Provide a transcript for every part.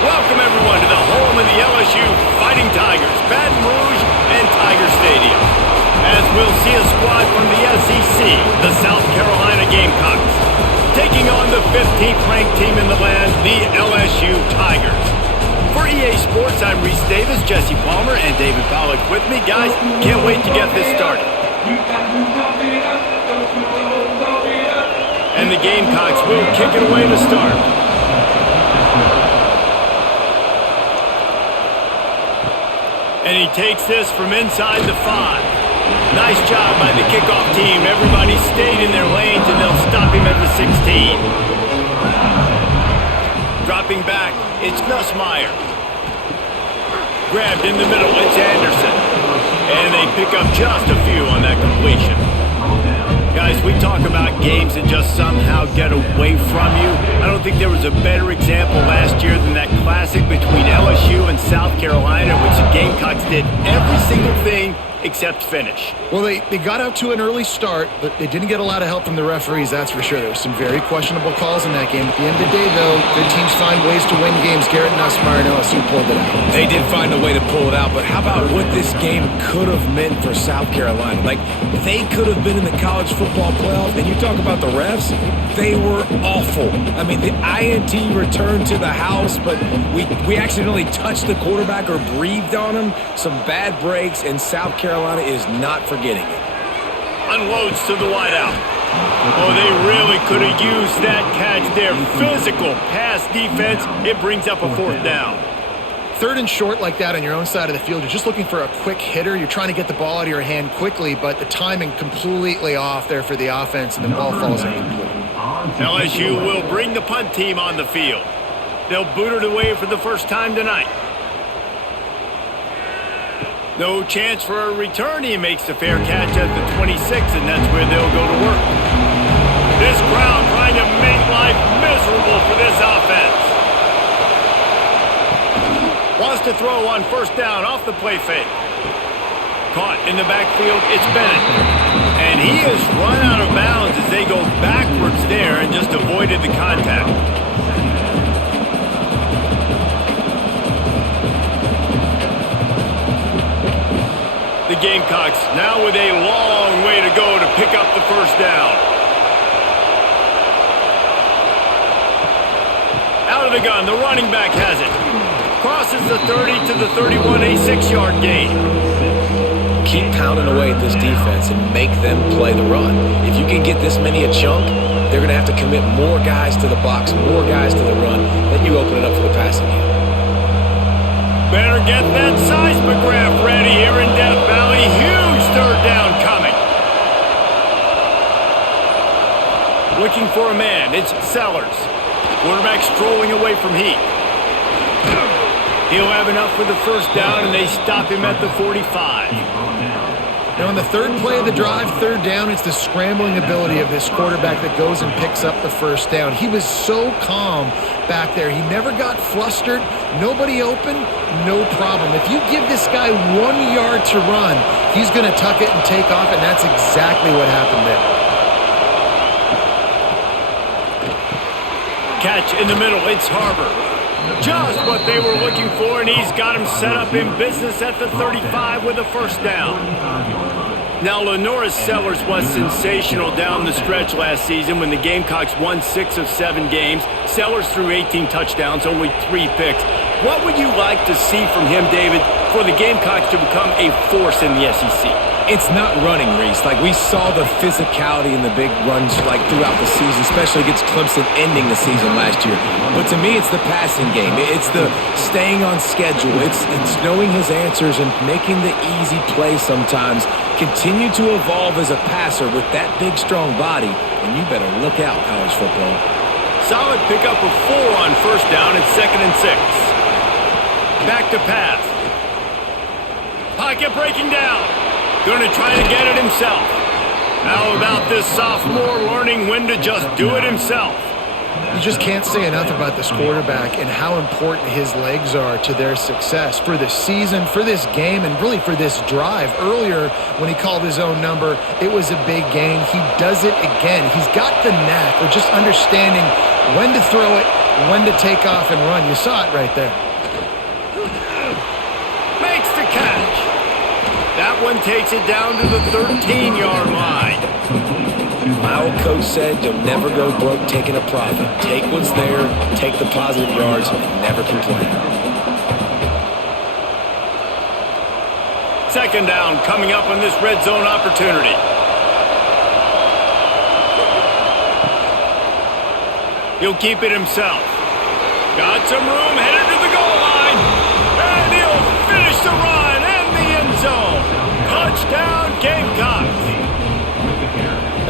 Welcome, everyone, to the home of the LSU Fighting Tigers, Baton Rouge and Tiger Stadium. As we'll see a squad from the SEC, the South Carolina Gamecocks, taking on the 15th-ranked team in the land, the LSU Tigers. For EA Sports, I'm Reese Davis, Jesse Palmer, and David Pollack with me. Guys, can't wait to get this started. And the Gamecocks will kick it away to start. And he takes this from inside the 5. Nice job by the kickoff team. Everybody stayed in their lanes, and they'll stop him at the 16. Dropping back, it's Nussmeier. Grabbed in the middle, it's Anderson. And they pick up just a few on that completion. Guys, we talk about games that just somehow get away from you. I don't think there was a better example last year than that classic between LSU and South Carolina, in which the Gamecocks did every single thing except finish. Well, they got out to an early start, but they didn't get a lot of help from the referees, that's for sure. There were some very questionable calls in that game. At the end of the day, though, good teams find ways to win games. Garrett Nussmeier and LSU pulled it out. They did find a way to pull it out, but how about what this game could have meant for South Carolina? Like, they could have been in the college football playoff, and you talk about the refs, they were awful. I mean, the INT returned to the house, but we accidentally touched the quarterback or breathed on him. Some bad breaks, and South Carolina is not forgetting it. Unloads to the wideout. Oh, they really could have used that catch there. Physical pass defense. It brings up a 4th down. 3rd and short like that on your own side of the field. You're just looking for a quick hitter. You're trying to get the ball out of your hand quickly, but the timing completely off there for the offense, and the ball falls incomplete. LSU will bring the punt team on the field. They'll boot it away for the first time tonight. No chance for a return. He makes the fair catch at the 26, and that's where they'll go to work. This crowd trying to make life miserable for this offense. Wants to throw on 1st down off the play fake. Caught in the backfield, it's Bennett. And he is run out of bounds as they go backwards there and just avoided the contact. The Gamecocks now with a long way to go to pick up the 1st down. Out of the gun, the running back has it. Crosses the 30 to the 31, a 6-yard gain. Keep pounding away at this defense and make them play the run. If you can get this many a chunk, they're going to have to commit more guys to the box, more guys to the run. Then you open it up for the passing game. Better get that seismograph ready here in Death Valley. Huge 3rd down coming. Looking for a man. It's Sellers. Quarterback strolling away from Heat. He'll have enough for the 1st down, and they stop him at the 45. Now, on the 3rd play of the drive, 3rd down, it's the scrambling ability of this quarterback that goes and picks up the 1st down. He was so calm back there. He never got flustered. Nobody open, no problem. If you give this guy 1 yard to run, he's going to tuck it and take off, and that's exactly what happened there. Catch in the middle, it's Harbor. Just what they were looking for, and he's got him set up in business at the 35 with a 1st down. Now, Lenoris Sellers was sensational down the stretch last season when the Gamecocks won 6 of 7 games. Sellers threw 18 touchdowns, only 3 picks. What would you like to see from him, David, for the Gamecocks to become a force in the SEC? It's not running, Reese. Like, we saw the physicality in the big runs, like, throughout the season, especially against Clemson ending the season last year. But to me, it's the passing game. It's the staying on schedule. It's knowing his answers and making the easy play sometimes. Continue to evolve as a passer with that big, strong body, and you better look out, college football. Solid pickup of 4 on 1st down and 2nd and 6. Back to pass. Pocket breaking down. Going to try to get it himself. How about this sophomore learning when to just do it himself? You just can't say enough about this quarterback and how important his legs are to their success for this season, for this game, and really for this drive. Earlier, when he called his own number, it was a big gain. He does it again. He's got the knack of just understanding when to throw it, when to take off and run. You saw it right there. Makes the catch. That one takes it down to the 13-yard line. My old coach said you'll never go broke taking a profit. Take what's there, take the positive yards, and never complain. Second down coming up on this red zone opportunity. He'll keep it himself. Got some room, headed to the goal line. And he'll finish the run in the end zone. Touchdown, Gamecocks.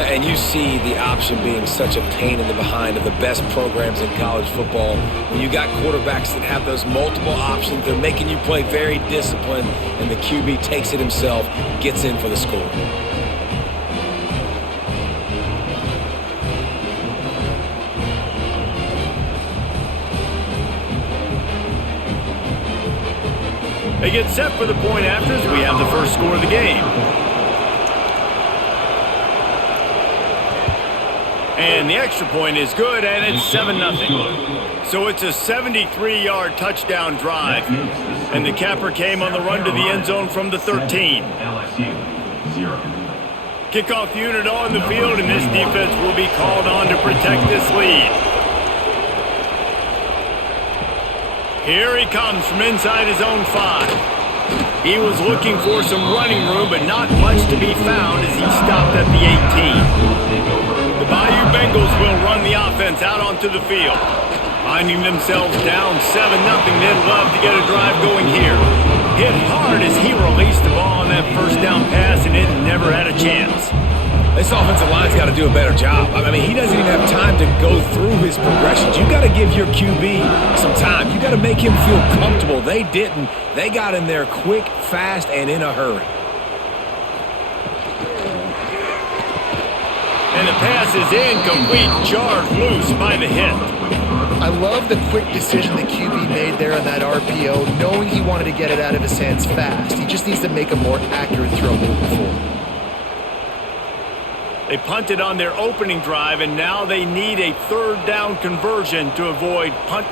And you see the option being such a pain in the behind of the best programs in college football. When you got quarterbacks that have those multiple options, they're making you play very disciplined, and the QB takes it himself, gets in for the score. They get set for the point after as we have the first score of the game. And the extra point is good, and it's 7-0. So it's a 73-yard touchdown drive. And the capper came on the run to the end zone from the 13. Kickoff unit on the field, and this defense will be called on to protect this lead. Here he comes from inside his own 5. He was looking for some running room, but not much to be found as he stopped at the 18. The Bayou Bengals will run the offense out onto the field. Finding themselves down 7-0, they'd love to get a drive going here. Hit hard as he released the ball on that first down pass, and it never had a chance. This offensive line's got to do a better job. I mean, he doesn't even have time to go through his progressions. You got to give your QB some time. You got to make him feel comfortable. They didn't. They got in there quick, fast, and in a hurry. And the pass is incomplete, jarred loose by the hit. I love the quick decision the QB made there on that RPO, knowing he wanted to get it out of his hands fast. He just needs to make a more accurate throw moving forward. They punted on their opening drive, and now they need a third down conversion to avoid punt.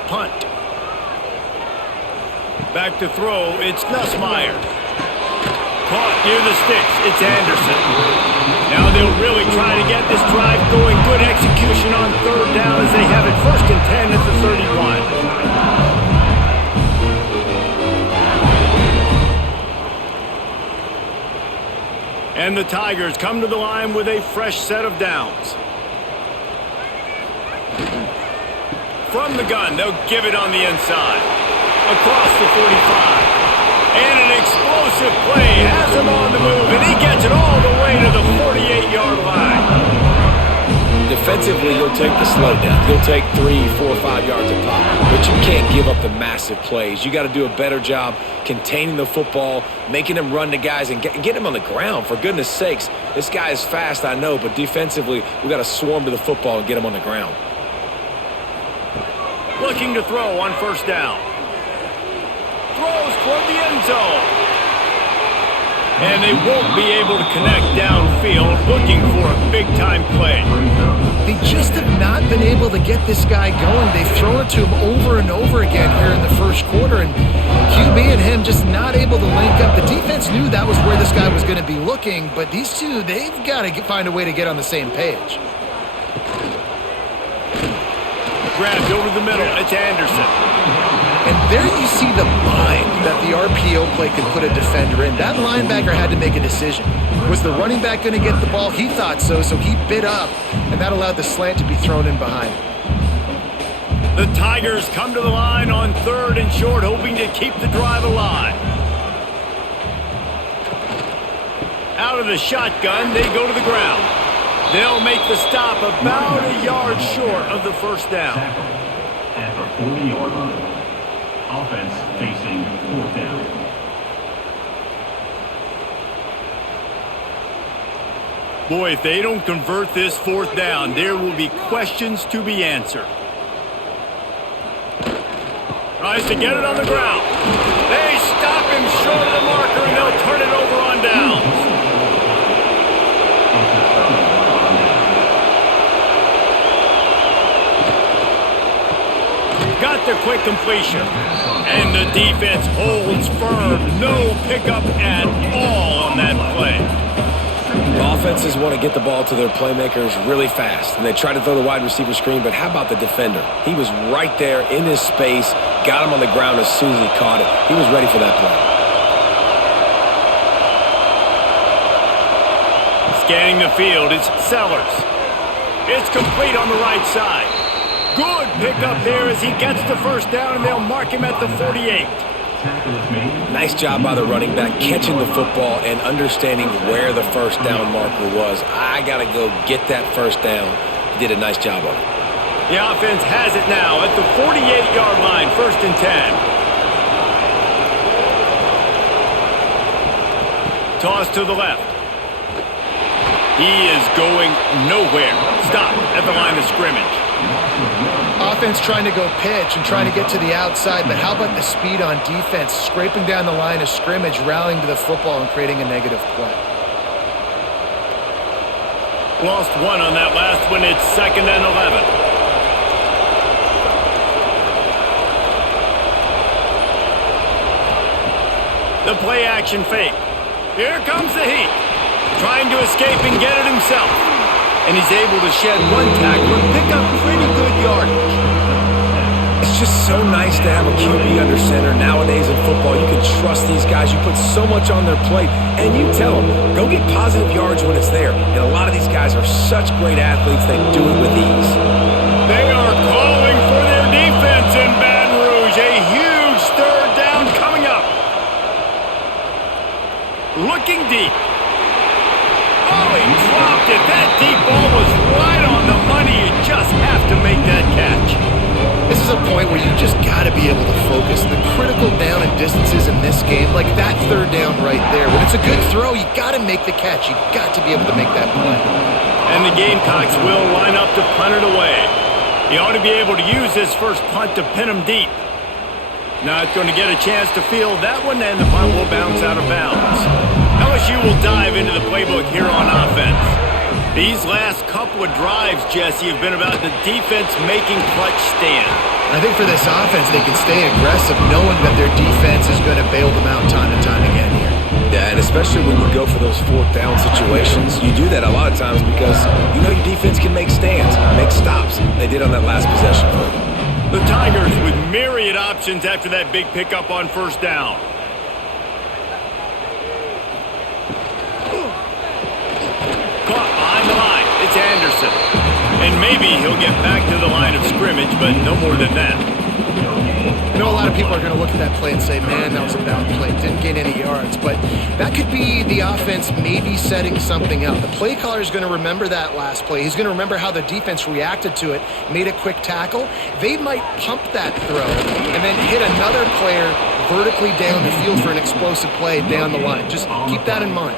Back to throw, it's Nussmeier. Caught near the sticks, it's Anderson. Now they'll really try to get this drive going. Good execution on third down as they have it 1st and 10 at the 31. And the Tigers come to the line with a fresh set of downs. From the gun, they'll give it on the inside. Across the 45. And an explosive play has him on the move, and he gets it all the way to the 48-yard line. Defensively, you'll take the slow down. You'll take 3, 4, 5 yards a pop. But you can't give up the massive plays. You got to do a better job containing the football, making him run to guys, and get him on the ground. For goodness sakes, this guy is fast, I know, but defensively, we got to swarm to the football and get him on the ground. Looking to throw on 1st down. Throws toward the end zone. And they won't be able to connect downfield, looking for a big-time play. They just have not been able to get this guy going. They've thrown it to him over and over again here in the first quarter, and QB and him just not able to link up. The defense knew that was where this guy was going to be looking, but these two, they've got to find a way to get on the same page. Grabbed over the middle, it's Anderson. And there you see the bind that the RPO play could put a defender in. That linebacker had to make a decision. Was the running back going to get the ball? He thought so, so he bit up, and that allowed the slant to be thrown in behind him. The Tigers come to the line on 3rd and short, hoping to keep the drive alive. Out of the shotgun, they go to the ground. They'll make the stop about a yard short of the 1st down. At the 40-yard line. Offense facing 4th down. Boy, if they don't convert this 4th down, there will be questions to be answered. Tries to get it on the ground. They stop him short of the marker, and they'll turn it over on downs. Got the quick completion. And the defense holds firm. No pickup at all on that play. Offenses want to get the ball to their playmakers really fast, and they try to throw the wide receiver screen, but how about the defender? He was right there in his space, got him on the ground as soon as he caught it. He was ready for that play. Scanning the field, it's Sellers. It's complete on the right side. Good pickup there as he gets the first down, and they'll mark him at the 48. Nice job by the running back catching the football and understanding where the first down marker was. I got to go get that first down. He did a nice job of it. The offense has it now at the 48-yard line, 1st and 10. Toss to the left. He is going nowhere. Stop at the line of scrimmage. Offense trying to go pitch and trying to get to the outside, but how about the speed on defense, scraping down the line of scrimmage, rallying to the football and creating a negative play. Lost one on that last one. It's 2nd and 11. The play action fake. Here comes the heat. Trying to escape and get it himself. And he's able to shed one tackle and pick up pretty good yardage. It's just so nice to have a QB under center. Nowadays in football, you can trust these guys. You put so much on their plate, and you tell them, go get positive yards when it's there. And a lot of these guys are such great athletes, they do it with ease. They are calling for their defense in Baton Rouge. A huge 3rd down coming up. Looking deep. Oh, he dropped it. That deep ball was right on the money. You just have to make that catch. This is a point where you just got to be able to focus. The critical down and distances in this game, like that 3rd down right there. When it's a good throw, you got to make the catch. You got to be able to make that play. And the Gamecocks will line up to punt it away. He ought to be able to use his first punt to pin him deep. Not going to get a chance to field that one, and the punt will bounce out of bounds. LSU will dive into the playbook here on offense. These last couple of drives, Jesse, have been about the defense making clutch stand. I think for this offense, they can stay aggressive knowing that their defense is going to bail them out time and time again here. Yeah, and especially when you go for those 4th down situations, you do that a lot of times because you know your defense can make stands, make stops. They did on that last possession for you. The Tigers with myriad options after that big pickup on 1st down. Caught behind the line. It's Anderson. And maybe he'll get back to the line of scrimmage, but no more than that. I know a lot of people are going to look at that play and say, man, that was a bad play. Didn't gain any yards. But that could be the offense maybe setting something up. The play caller is going to remember that last play. He's going to remember how the defense reacted to it, made a quick tackle. They might pump that throw and then hit another player vertically down the field for an explosive play down the line. Just keep that in mind.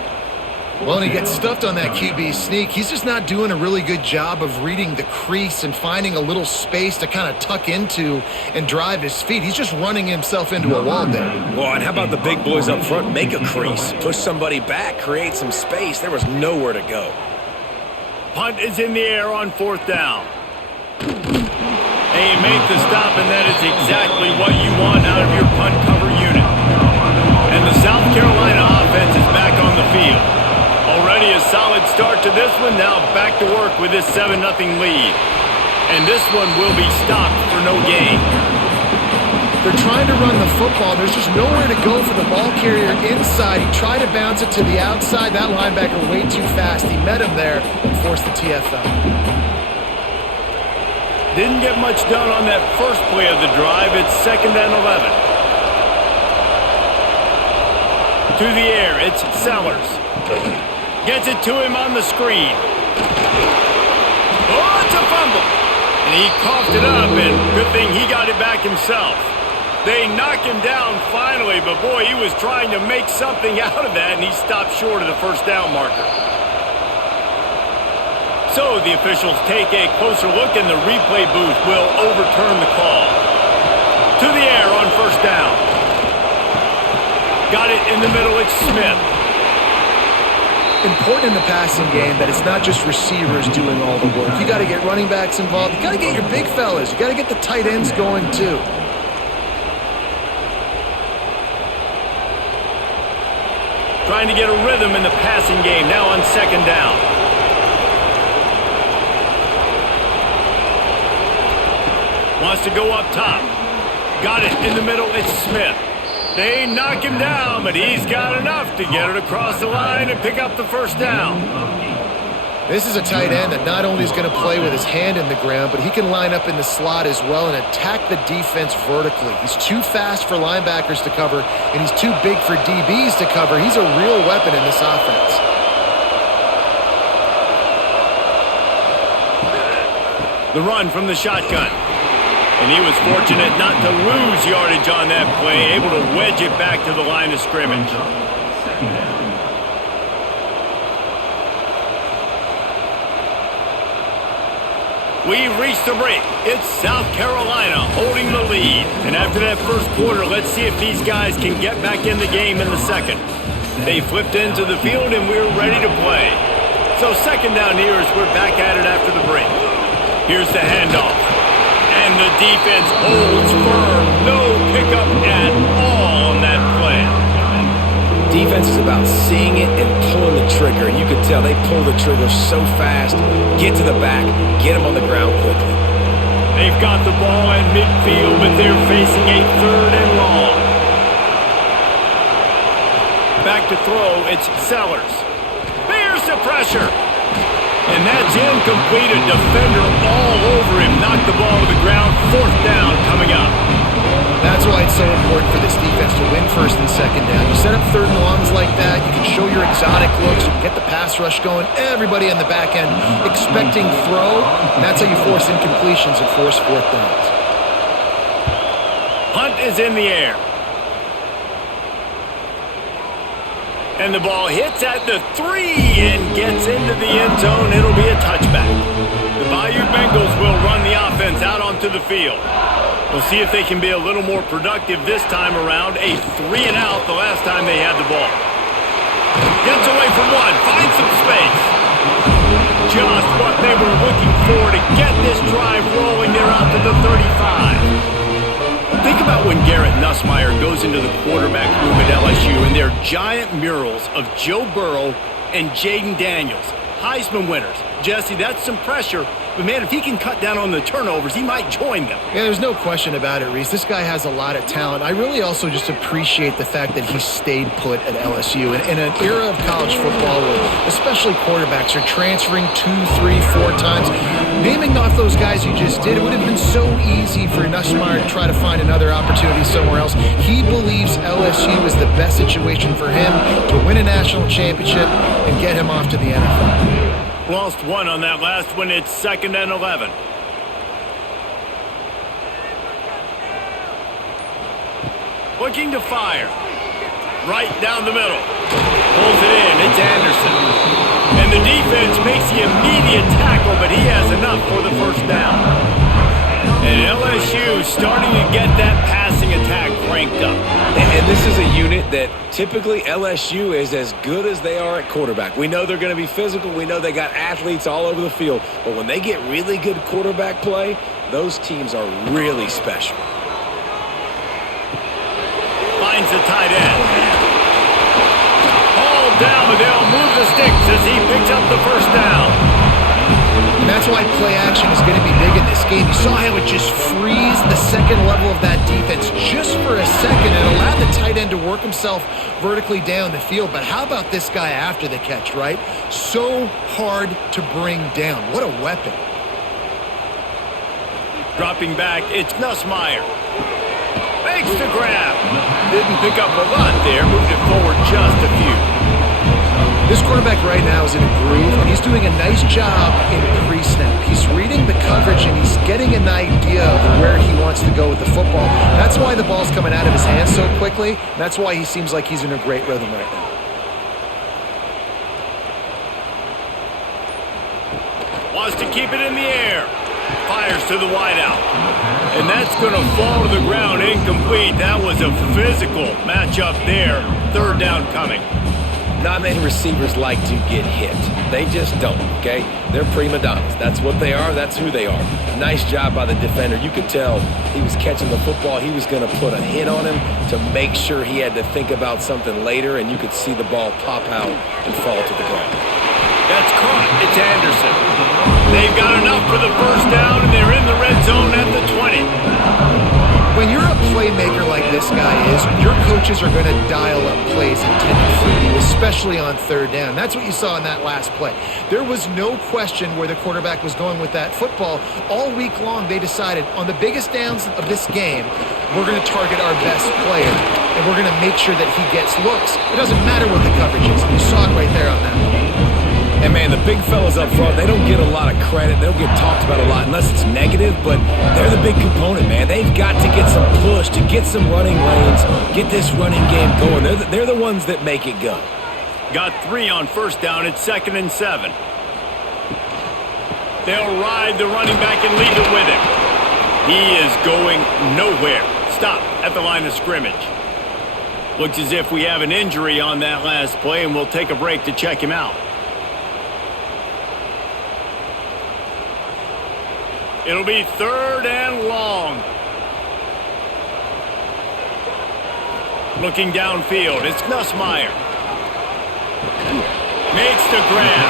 Well, and he gets stuffed on that QB sneak. He's just not doing a really good job of reading the crease and finding a little space to kind of tuck into and drive his feet. He's just running himself into a wall there. Well, and how about the big boys up front? Make a crease, push somebody back, create some space. There was nowhere to go. Punt is in the air on 4th down. They make the stop, and that is exactly what you want out of your punt cover unit. And the South Carolina offense is back on the field. Already a solid start to this one. Now back to work with this 7-0 lead. And this one will be stopped for no gain. They're trying to run the football. There's just nowhere to go for the ball carrier inside. He tried to bounce it to the outside. That linebacker way too fast. He met him there and forced the TFL. Didn't get much done on that first play of the drive. It's 2nd and 11. To the air, it's Sellers. Gets it to him on the screen. Oh, it's a fumble. And he coughed it up, and good thing he got it back himself. They knock him down finally, but boy, he was trying to make something out of that, and he stopped short of the 1st down marker. So the officials take a closer look, and the replay booth will overturn the call. To the air on 1st down. Got it in the middle, it's Smith. important in the passing game that it's not just receivers doing all the work. You got to get running backs involved. You got to get your big fellas. You got to get the tight ends going too. Trying to get a rhythm in the passing game now on second down. Wants to go up top. Got it in the middle. It's Smith. They knock him down, but he's got enough to get it across the line and pick up the first down. This is a tight end that not only is going to play with his hand in the ground, but he can line up in the slot as well and attack the defense vertically. He's too fast for linebackers to cover, and he's too big for DBs to cover. He's a real weapon in this offense. The run from the shotgun. And he was fortunate not to lose yardage on that play, able to wedge it back to the line of scrimmage. We've reached the break. It's South Carolina holding the lead. And after that first quarter, let's see if these guys can get back in the game in the second. They flipped into the field and we're ready to play. So second down here as we're back at it after the break. Here's the handoff. And the defense holds firm. No pickup at all on that play. Defense is about seeing it and pulling the trigger. And you can tell they pull the trigger so fast, get to the back, get them on the ground quickly. They've got the ball at midfield, but they're facing a third and long. Back to throw, it's Sellers. There's the pressure. And that's incomplete. A defender all over him. Knocked the ball to the ground. Fourth down coming up. That's why it's so important for this defense to win first and second down. You set up third and longs like that. You can show your exotic looks. You can get the pass rush going. Everybody on the back end expecting throw. And that's how you force incompletions and force fourth downs. Hunt is in the air. And the ball hits at the 3 and gets into the end zone. It'll be a touchback. The Bayou Bengals will run the offense out onto the field. We'll see if they can be a little more productive this time around. A 3 and out the last time they had the ball. Gets away from one. Finds some space. Just what they were looking for to get this drive rolling. They're out to the 35. Think about when Garrett Nussmeier goes into the quarterback room at LSU and there are giant murals of Joe Burrow and Jaden Daniels, Heisman winners. Jesse, that's some pressure. But, man, if he can cut down on the turnovers, he might join them. Yeah, there's no question about it, Reese. This guy has a lot of talent. I really also just appreciate the fact that he stayed put at LSU. In an era of college football where especially quarterbacks are transferring 2, 3, 4 times, naming off those guys you just did, it would have been so easy for Nussmeier to try to find another opportunity somewhere else. He believes LSU is the best situation for him to win a national championship and get him off to the NFL. Lost one on that last one. It's 2nd and 11. Looking to fire. Right down the middle. Pulls it in. It's Anderson. And the defense makes the immediate tackle, but he has enough for the first down. And LSU starting to get that passing attack cranked up. And this is a unit that typically LSU is as good as they are at quarterback. We know they're going to be physical. We know they got athletes all over the field. But when they get really good quarterback play, those teams are really special. Finds the tight end. Hauled down, but they'll move the sticks as he picks up the first down. And that's why play action is going to be big in this game. You saw how it just frees the second level of that defense just for a second and allowed the tight end to work himself vertically down the field. But how about this guy after the catch, right? So hard to bring down. What a weapon. Dropping back, it's Nussmeier. Makes the grab. Didn't pick up a lot there. Moved it forward just a few. This quarterback right now is in a groove, and he's doing a nice job in pre-snap. He's reading the coverage, and he's getting an idea of where he wants to go with the football. That's why the ball's coming out of his hands so quickly. That's why he seems like he's in a great rhythm right now. Wants to keep it in the air. Fires to the wideout. And that's going to fall to the ground incomplete. That was a physical matchup there. Third down coming. Not many receivers like to get hit. They just don't, okay? They're prima donnas. That's what they are. That's who they are. Nice job by the defender. You could tell he was catching the football. He was going to put a hit on him to make sure he had to think about something later, and you could see the ball pop out and fall to the ground. That's caught. It's Anderson. They've got enough for the first down, and they're in the red zone at the 20. When you're a playmaker like this guy is, your coaches are going to dial up plays intended for you, especially on third down. That's what you saw in that last play. There was no question where the quarterback was going with that football. All week long, they decided on the biggest downs of this game, we're going to target our best player, and we're going to make sure that he gets looks. It doesn't matter what the coverage is. You saw it right there on that play. And, man, the big fellas up front, they don't get a lot of credit. They don't get talked about a lot unless it's negative, but they're the big component, man. They've got to get some push, to get some running lanes, get this running game going. They're the ones that make it go. Got 3 on first down. It's 2nd and 7. They'll ride the running back and leave it with him. He is going nowhere. Stop at the line of scrimmage. Looks as if we have an injury on that last play, and we'll take a break to check him out. It'll be 3rd and long. Looking downfield, it's Nussmeier. Makes the grab.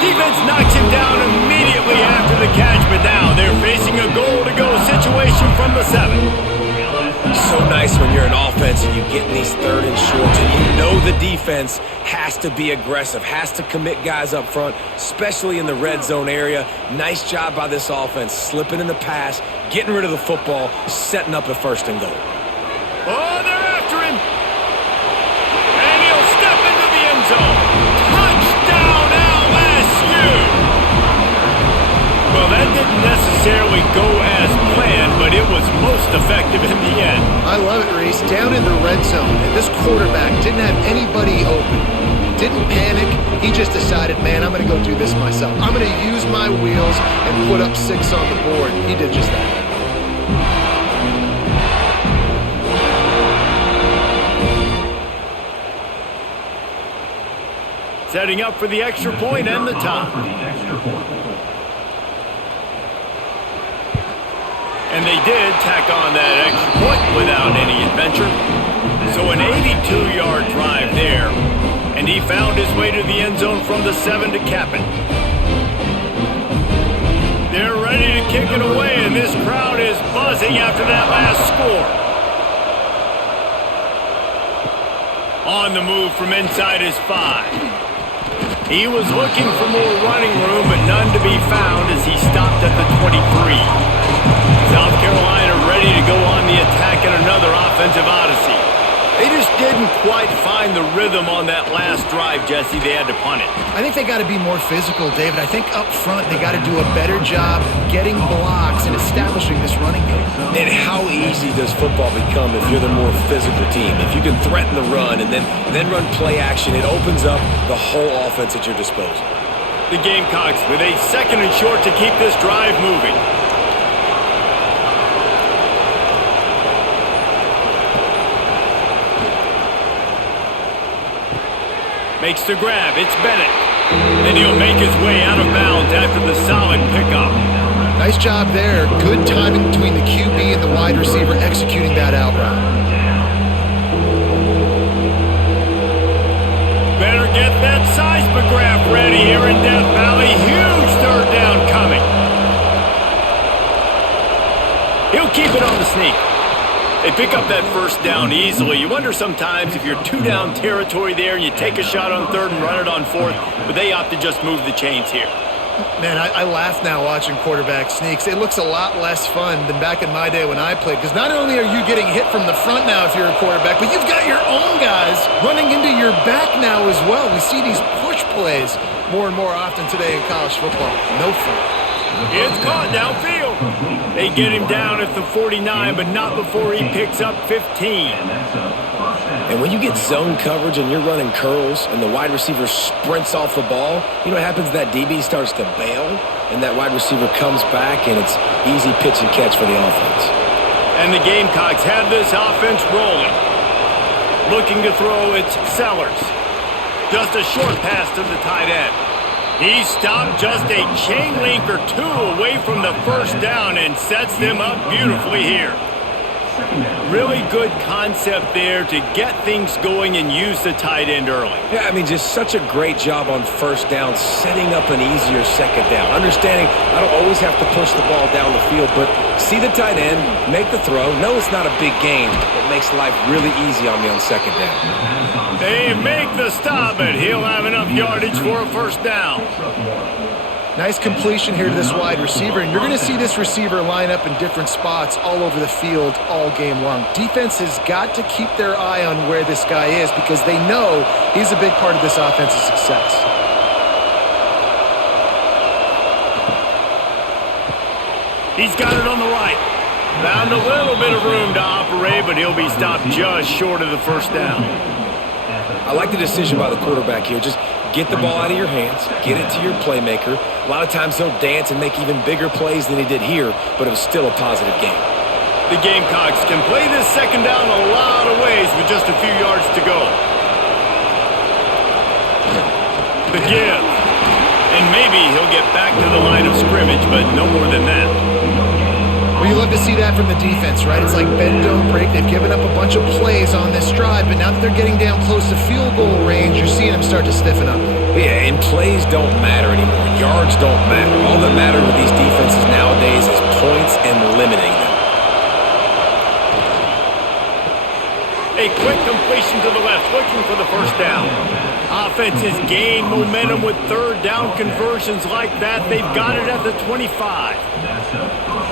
Defense knocks him down immediately after the catch, but now they're facing a goal-to-go situation from the 7. So nice when you're an offense and you get in these 3rd and shorts and you know the defense has to be aggressive, has to commit guys up front, especially in the red zone area. Nice job by this offense, slipping in the pass, getting rid of the football, setting up a 1st and goal. Oh, they're after him. And he'll step into the end zone. Touchdown, LSU! Well, that didn't necessarily go as planned, but it was most effective in the end. I love it, Reese. Down in the red zone, and this quarterback didn't have anybody open. Didn't panic. He just decided, man, I'm going to go do this myself. I'm going to use my wheels and put up 6 on the board. He did just that. Setting up for the extra point and the top. And they did tack on that extra point without any adventure. So an 82-yard drive there. And he found his way to the end zone from the 7 to cap it. They're ready to kick it away, and this crowd is buzzing after that last score. On the move from inside his 5. He was looking for more running room, but none to be found as he stopped at the 23. South Carolina ready to go on the attack in another offensive odyssey. They just didn't quite find the rhythm on that last drive, Jesse. They had to punt it. I think they got to be more physical, David. I think up front they got to do a better job getting blocks and establishing this running game. And how easy does football become if you're the more physical team? If you can threaten the run and then run play action, it opens up the whole offense at your disposal. The Gamecocks with a 2nd and short to keep this drive moving. Makes the grab. It's Bennett. And he'll make his way out of bounds after the solid pickup. Nice job there. Good timing between the QB and the wide receiver executing that out route. Better get that seismograph ready here in Death Valley. Huge 3rd down coming. He'll keep it on the sneak. They pick up that 1st down easily. You wonder sometimes if you're 2-down territory there and you take a shot on 3rd and run it on 4th, but they opt to just move the chains here. Man, I laugh now watching quarterback sneaks. It looks a lot less fun than back in my day when I played, because not only are you getting hit from the front now if you're a quarterback, but you've got your own guys running into your back now as well. We see these push plays more and more often today in college football. No fun. It's caught downfield. They get him down at the 49, but not before he picks up 15. And when you get zone coverage and you're running curls and the wide receiver sprints off the ball, you know what happens? That DB starts to bail, and that wide receiver comes back, and it's easy pitch and catch for the offense. And the Gamecocks have this offense rolling. Looking to throw, it's Sellers. Just a short pass to the tight end. He stopped just a chain link or two away from the first down and sets them up beautifully here. Really good concept there to get things going and use the tight end early. Yeah, I mean, just such a great job on first down, setting up an easier second down. Understanding I don't always have to push the ball down the field, but see the tight end, make the throw. No, it's not a big gain. It makes life really easy on me on second down. They make the stop, and he'll have enough yardage for a first down. Nice completion here to this wide receiver, and you're going to see this receiver line up in different spots all over the field all game long. Defense has got to keep their eye on where this guy is because they know he's a big part of this offense's success. He's got it on the right. Found a little bit of room to operate, but he'll be stopped just short of the first down. I like the decision by the quarterback here. Just get the ball out of your hands, get it to your playmaker. A lot of times he'll dance and make even bigger plays than he did here, but it was still a positive game. The Gamecocks can play this second down a lot of ways with just a few yards to go. The give. And maybe he'll get back to the line of scrimmage, but no more than that. Well, you love to see that from the defense, right? It's like bend, don't break. They've given up a bunch of plays on this drive, but now that they're getting down close to field goal range, you're seeing them start to stiffen up. Yeah, and plays don't matter anymore. Yards don't matter. All that matters with these defenses nowadays is points and limiting them. A quick completion to the left, looking for the first down. Offenses gain momentum with third down conversions like that. They've got it at the 25.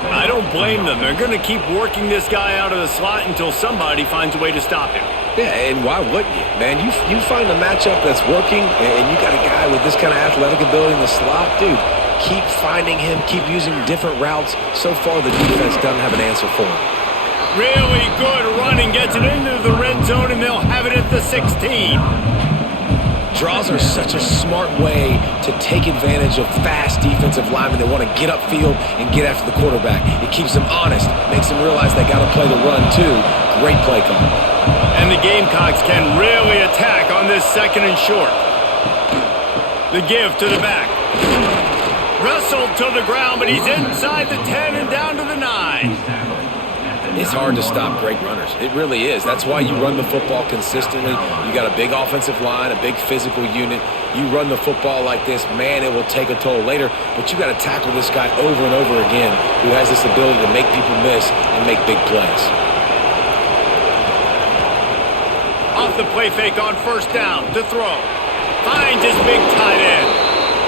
I don't blame them. They're going to keep working this guy out of the slot until somebody finds a way to stop him. Yeah, and why wouldn't you? Man, you find a matchup that's working, and you got a guy with this kind of athletic ability in the slot, dude, keep finding him, keep using different routes. So far, the defense doesn't have an answer for him. Really good running, gets it into the red zone, and they'll have it at the 16. Draws are such a smart way to take advantage of fast defensive linemen that want to get upfield and get after the quarterback. It keeps them honest, makes them realize they got to play the run too. Great play call. And the Gamecocks can really attack on this second and short. The give to the back. Wrestled to the ground, but he's inside the 10 and down to the 9. It's hard to stop great runners. It really is. That's why you run the football consistently. You got a big offensive line, a big physical unit. You run the football like this, man, it will take a toll later. But you got to tackle this guy over and over again who has this ability to make people miss and make big plays. Off the play fake on first down to throw. Finds his big tight end.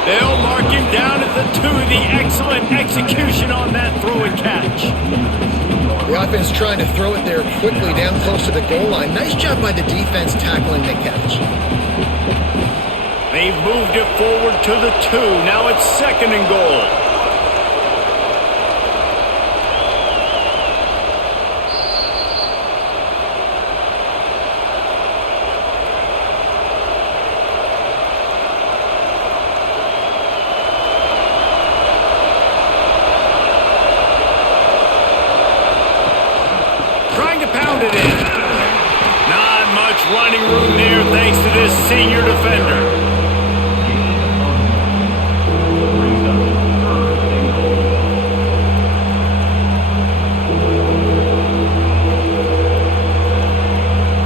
They'll mark him down at the 2. The excellent execution on that throw and catch. The offense trying to throw it there quickly down close to the goal line. Nice job by the defense tackling the catch. They've moved it forward to the 2. Now it's second and goal. Running room there thanks to this senior defender.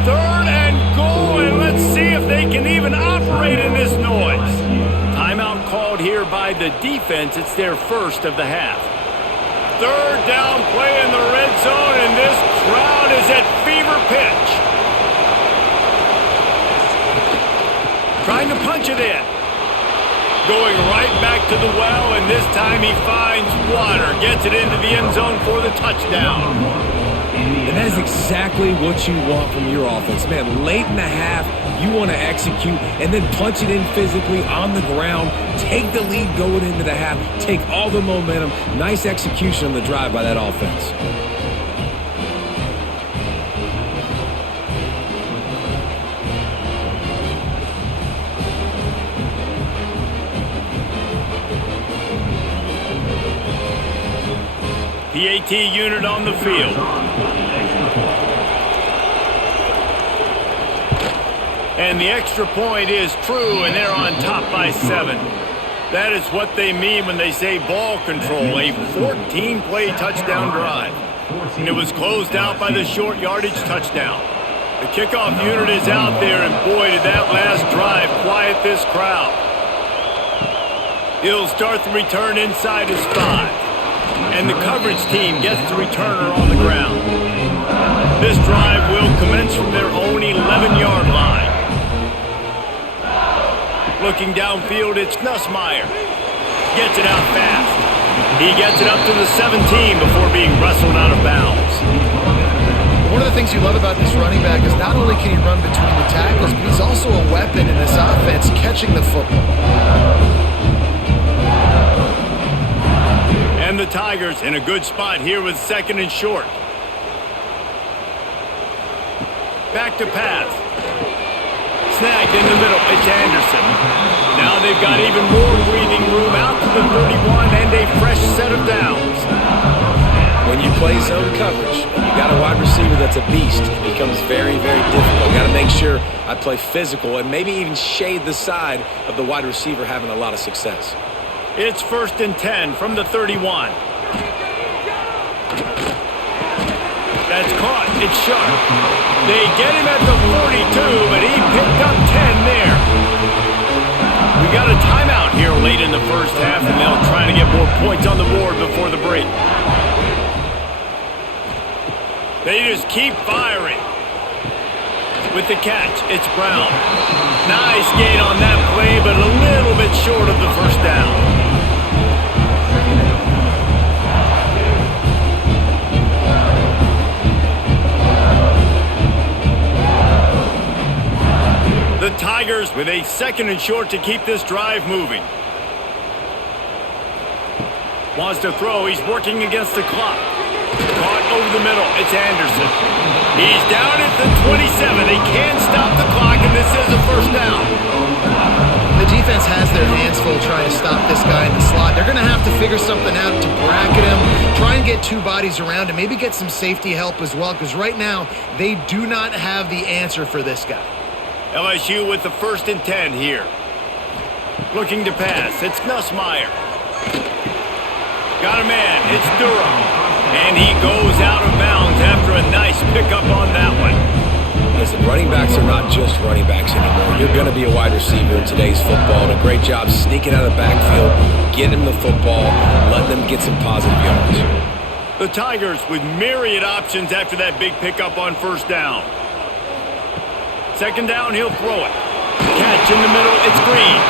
Third and goal, and let's see if they can even operate in this noise. Timeout called here by the defense. It's their first of the half. Third down play in the red zone, and this crowd is at fever pitch. Trying to punch it in. Going right back to the well, and this time he finds water. Gets it into the end zone for the touchdown. And that is exactly what you want from your offense. Man, late in the half, you want to execute and then punch it in physically on the ground. Take the lead going into the half. Take all the momentum. Nice execution on the drive by that offense. PAT unit on the field. And the extra point is true, and they're on top by 7. That is what they mean when they say ball control, a 14-play touchdown drive. And it was closed out by the short yardage touchdown. The kickoff unit is out there, and boy, did that last drive quiet this crowd. He'll start the return inside his 5. And the coverage team gets the returner on the ground. This drive will commence from their own 11-yard line. Looking downfield, it's Nussmeier. Gets it out fast. He gets it up to the 17 before being wrestled out of bounds. One of the things you love about this running back is not only can he run between the tackles, but he's also a weapon in this offense catching the football. And the Tigers in a good spot here with 2nd and short. Back to pass. Snagged in the middle. It's Anderson. Now they've got even more breathing room out to the 31 and a fresh set of downs. When you play zone coverage, and you got a wide receiver that's a beast, it becomes very, very difficult. Got to make sure I play physical and maybe even shade the side of the wide receiver having a lot of success. It's 1st and 10 from the 31. That's caught. It's sharp. They get him at the 42, but he picked up 10 there. We got a timeout here late in the first half, and they'll try to get more points on the board before the break. They just keep firing. With the catch, it's Brown. Nice gain on that play, but a little bit short of the first down. The Tigers with a 2nd and short to keep this drive moving. Wants to throw. He's working against the clock. Caught over the middle. It's Anderson. He's down at the 27. They can't stop the clock, and this is a first down. The defense has their hands full trying to stop this guy in the slot. They're going to have to figure something out to bracket him, try and get 2 bodies around him, maybe get some safety help as well, because right now they do not have the answer for this guy. LSU with the 1st and 10 here. Looking to pass. It's Nussmeier. Got a man. It's Durham. And he goes out of bounds after a nice pickup on that one. Listen, running backs are not just running backs anymore. You're going to be a wide receiver in today's football. And a great job sneaking out of the backfield, getting them the football, letting them get some positive yards. The Tigers with myriad options after that big pickup on first down. 2nd down, he'll throw it. Catch in the middle, it's Green.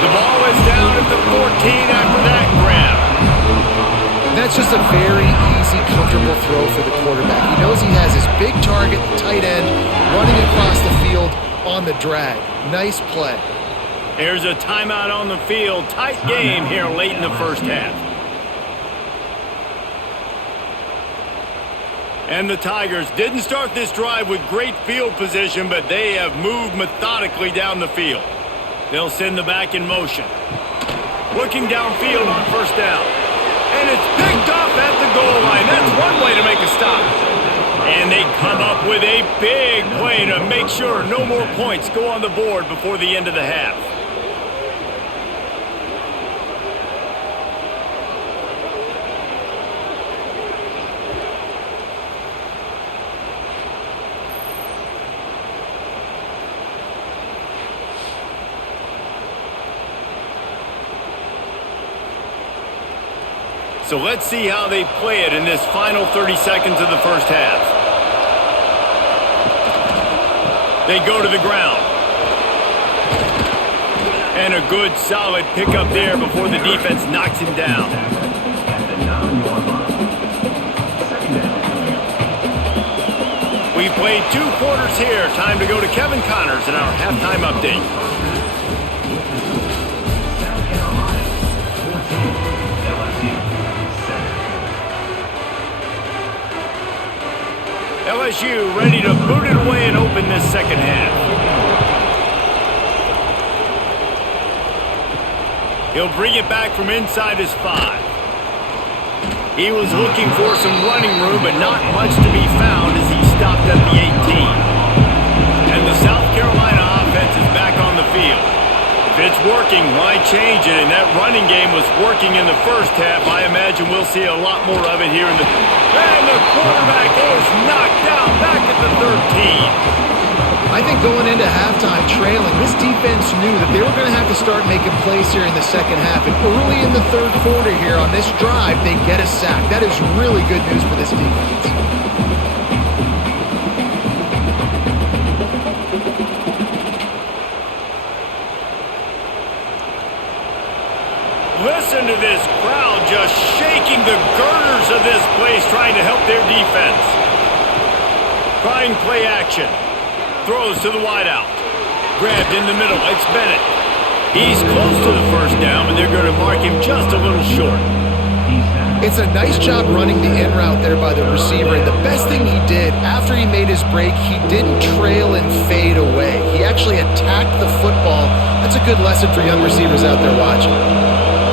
The ball is down at the 14 after that grab. That's just a very easy, comfortable throw for the quarterback. He knows he has his big target, the tight end, running across the field on the drag. Nice play. There's a timeout on the field. Tight game here late in the first half. And the Tigers didn't start this drive with great field position, but they have moved methodically down the field. They'll send the back in motion. Looking downfield on first down. And it's picked off at the goal line. That's one way to make a stop. And they come up with a big play to make sure no more points go on the board before the end of the half. So let's see how they play it in this final 30 seconds of the first half. They go to the ground. And a good solid pickup there before the defense knocks him down. We played 2 quarters here. Time to go to Kevin Connors in our halftime update. LSU ready to boot it away and open this second half. He'll bring it back from inside his 5. He was looking for some running room, but not much to be found as he stopped at the 18. And the South Carolina offense that running game was working in the first half. I imagine we'll see a lot more of it here in the... And the quarterback is knocked down back at the 13. I think going into halftime trailing, this defense knew that they were going to have to start making plays here in the second half. And early in the third quarter here on this drive, they get a sack. That is really good news for this defense. Listen to this crowd just shaking the girders of this place, trying to help their defense. Trying play action. Throws to the wideout. Grabbed in the middle. It's Bennett. He's close to the first down, but they're going to mark him just a little short. It's a nice job running the in route there by the receiver. And the best thing he did after he made his break, he didn't trail and fade away. He actually attacked the football. That's a good lesson for young receivers out there watching.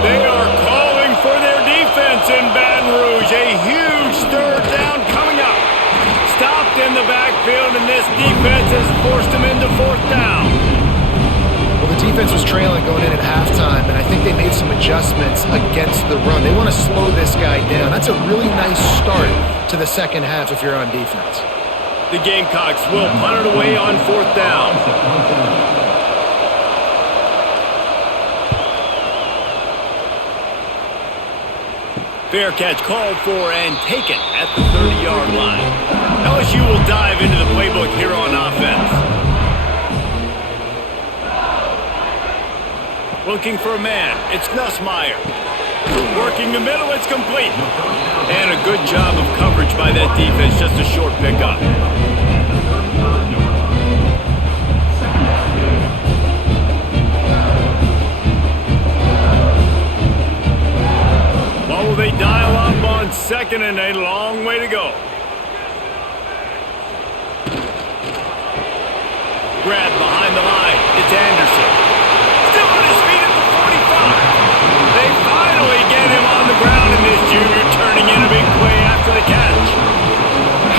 They are calling for their defense in Baton Rouge. A huge third down coming up. Stopped in the backfield, and this defense has forced him into fourth down. Well, the defense was trailing going in at halftime, and I think they made some adjustments against the run. They want to slow this guy down. That's a really nice start to the second half if you're on defense. The Gamecocks will punt it away on fourth down. Fair catch called for and taken at the 30-yard line. LSU will dive into the playbook here on offense. Looking for a man. It's Nussmeier. Working the middle. It's complete. And a good job of coverage by that defense. Just a short pickup. Will they dial up on second and a long way to go? Grab behind the line. It's Anderson. Still on his feet at the 45. They finally get him on the ground, and this junior turning in a big play after the catch.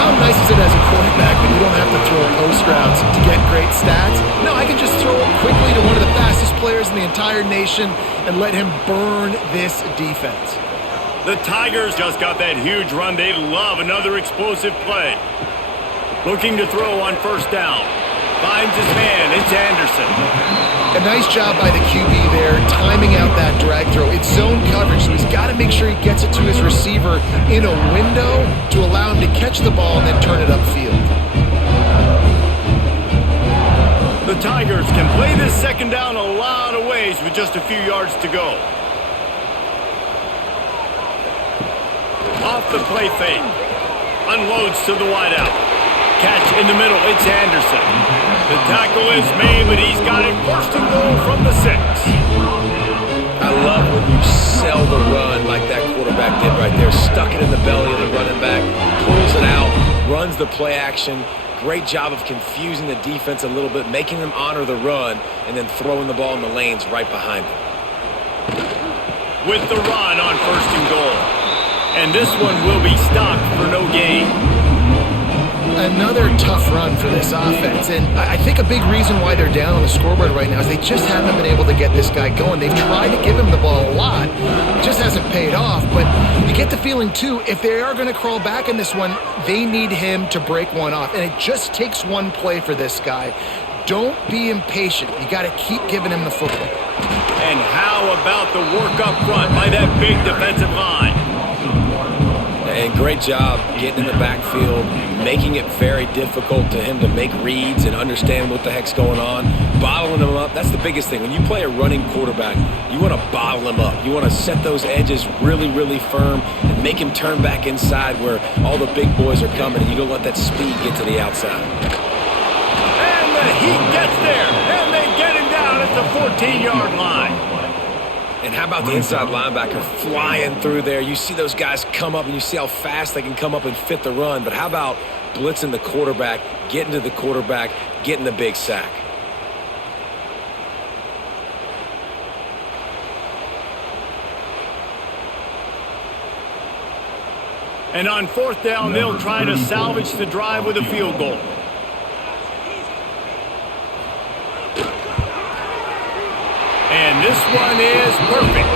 How nice is it as a quarterback when you don't have to throw post routes to get great stats? No, I can just throw it quickly to one of the fastest players in the entire nation and let him burn this defense. The Tigers just got that huge run. They love another explosive play. Looking to throw on first down. Finds his man. It's Anderson. A nice job by the QB there, timing out that drag throw. It's zone coverage, so he's got to make sure he gets it to his receiver in a window to allow him to catch the ball and then turn it upfield. The Tigers can play this second down a lot of ways with just a few yards to go. Off the play fake. Unloads to the wideout. Catch in the middle. It's Anderson. The tackle is made, but he's got it first and goal from the 6. I love when you sell the run like that quarterback did right there. Stuck it in the belly of the running back. Pulls it out. Runs the play action. Great job of confusing the defense a little bit. Making them honor the run. And then throwing the ball in the lanes right behind them. With the run on first and goal. And this one will be stopped for no gain. Another tough run for this offense, and I think a big reason why they're down on the scoreboard right now is they just haven't been able to get this guy going. They've tried to give him the ball a lot. It just hasn't paid off, but you get the feeling, too, if they are going to crawl back in this one, they need him to break one off, and it just takes one play for this guy. Don't be impatient. You got to keep giving him the football. And how about the work up front by that big defensive line? And great job getting in the backfield, making it very difficult to him to make reads and understand what the heck's going on, bottling him up. That's the biggest thing. When you play a running quarterback, you want to bottle him up. You want to set those edges really, really firm and make him turn back inside where all the big boys are coming, and you don't let that speed get to the outside. And the heat gets there, and they get him down at the 14-yard line. And how about the inside linebacker flying through there? You see those guys come up, and you see how fast they can come up and fit the run. But how about blitzing the quarterback, getting to the quarterback, getting the big sack? And on fourth down, they'll try to salvage the drive with a field goal. And this one is perfect.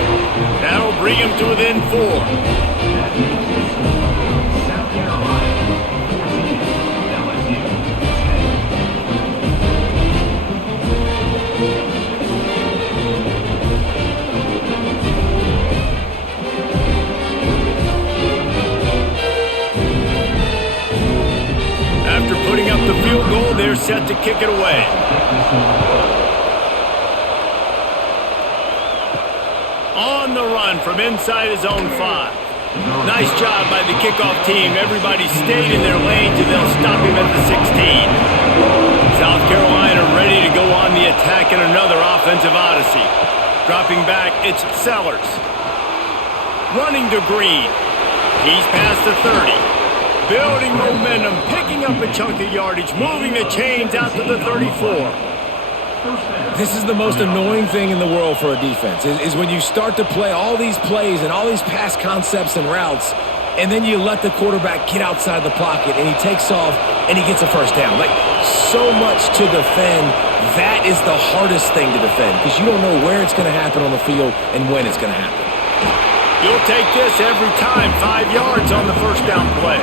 That'll bring him to within 4. South Carolina 14, LSU 10. After putting up the field goal, they're set to kick it away. On the run from inside his own 5. Nice job by the kickoff team. Everybody stayed in their lanes, and they'll stop him at the 16. South Carolina ready to go on the attack in another offensive odyssey. Dropping back, it's Sellers. Running to Green. He's past the 30. Building momentum, picking up a chunk of yardage, moving the chains out to the 34. This is the most annoying thing in the world for a defense, is when you start to play all these plays and all these pass concepts and routes, and then you let the quarterback get outside the pocket, and he takes off, and he gets a first down. Like, so much to defend. That is the hardest thing to defend, because you don't know where it's going to happen on the field and when it's going to happen. You'll take this every time. 5 yards on the first down play.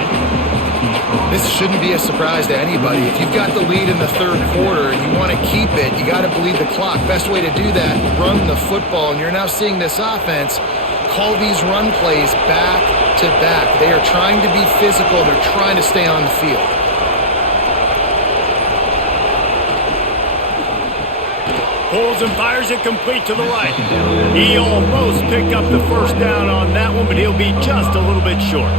This shouldn't be a surprise to anybody. If you've got the lead in the third quarter and you want to keep it, you got to bleed the clock. Best way to do that, run the football. And you're now seeing this offense call these run plays back to back. They are trying to be physical. They're trying to stay on the field. Pulls and fires it complete to the right. He almost picked up the first down on that one, but he'll be just a little bit short.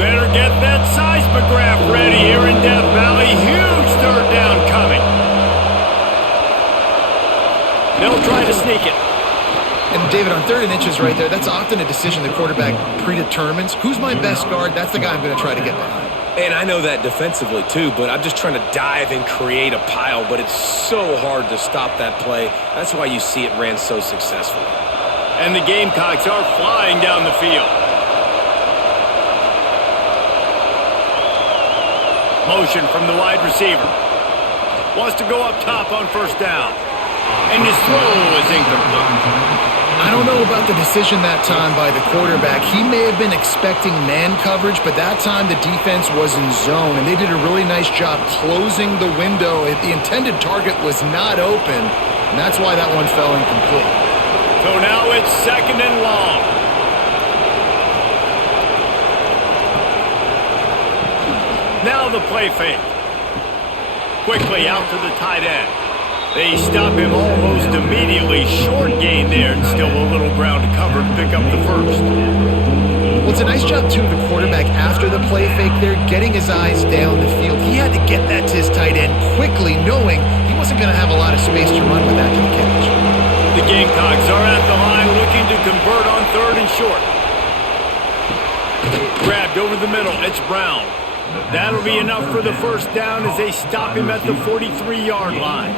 Better get that seismograph ready here in Death Valley. Huge third down coming. They'll try to sneak it. And David, on 3rd and inches right there, that's often a decision the quarterback predetermines. Who's my best guard? That's the guy I'm going to try to get behind. And I know that defensively too, but I'm just trying to dive and create a pile, but it's so hard to stop that play. That's why you see it ran so successfully. And the Gamecocks are flying down the field. Motion from the wide receiver. Wants to go up top on first down. And his throw is incomplete. I don't know about the decision that time by the quarterback. He may have been expecting man coverage, but that time the defense was in zone, and they did a really nice job closing the window. The intended target was not open, and that's why that one fell incomplete. So now it's 2nd and long. Now the play fake. Quickly out to the tight end. They stop him almost immediately. Short gain there, and still a little ground to cover to pick up the first. Well, it's a nice job, too, of the quarterback after the play fake there, getting his eyes down the field. He had to get that to his tight end quickly, knowing he wasn't going to have a lot of space to run with that to the catch. The Gamecocks are at the line looking to convert on 3rd and short. Grabbed over the middle. It's Brown. That'll be enough for the first down as they stop him at the 43-yard line.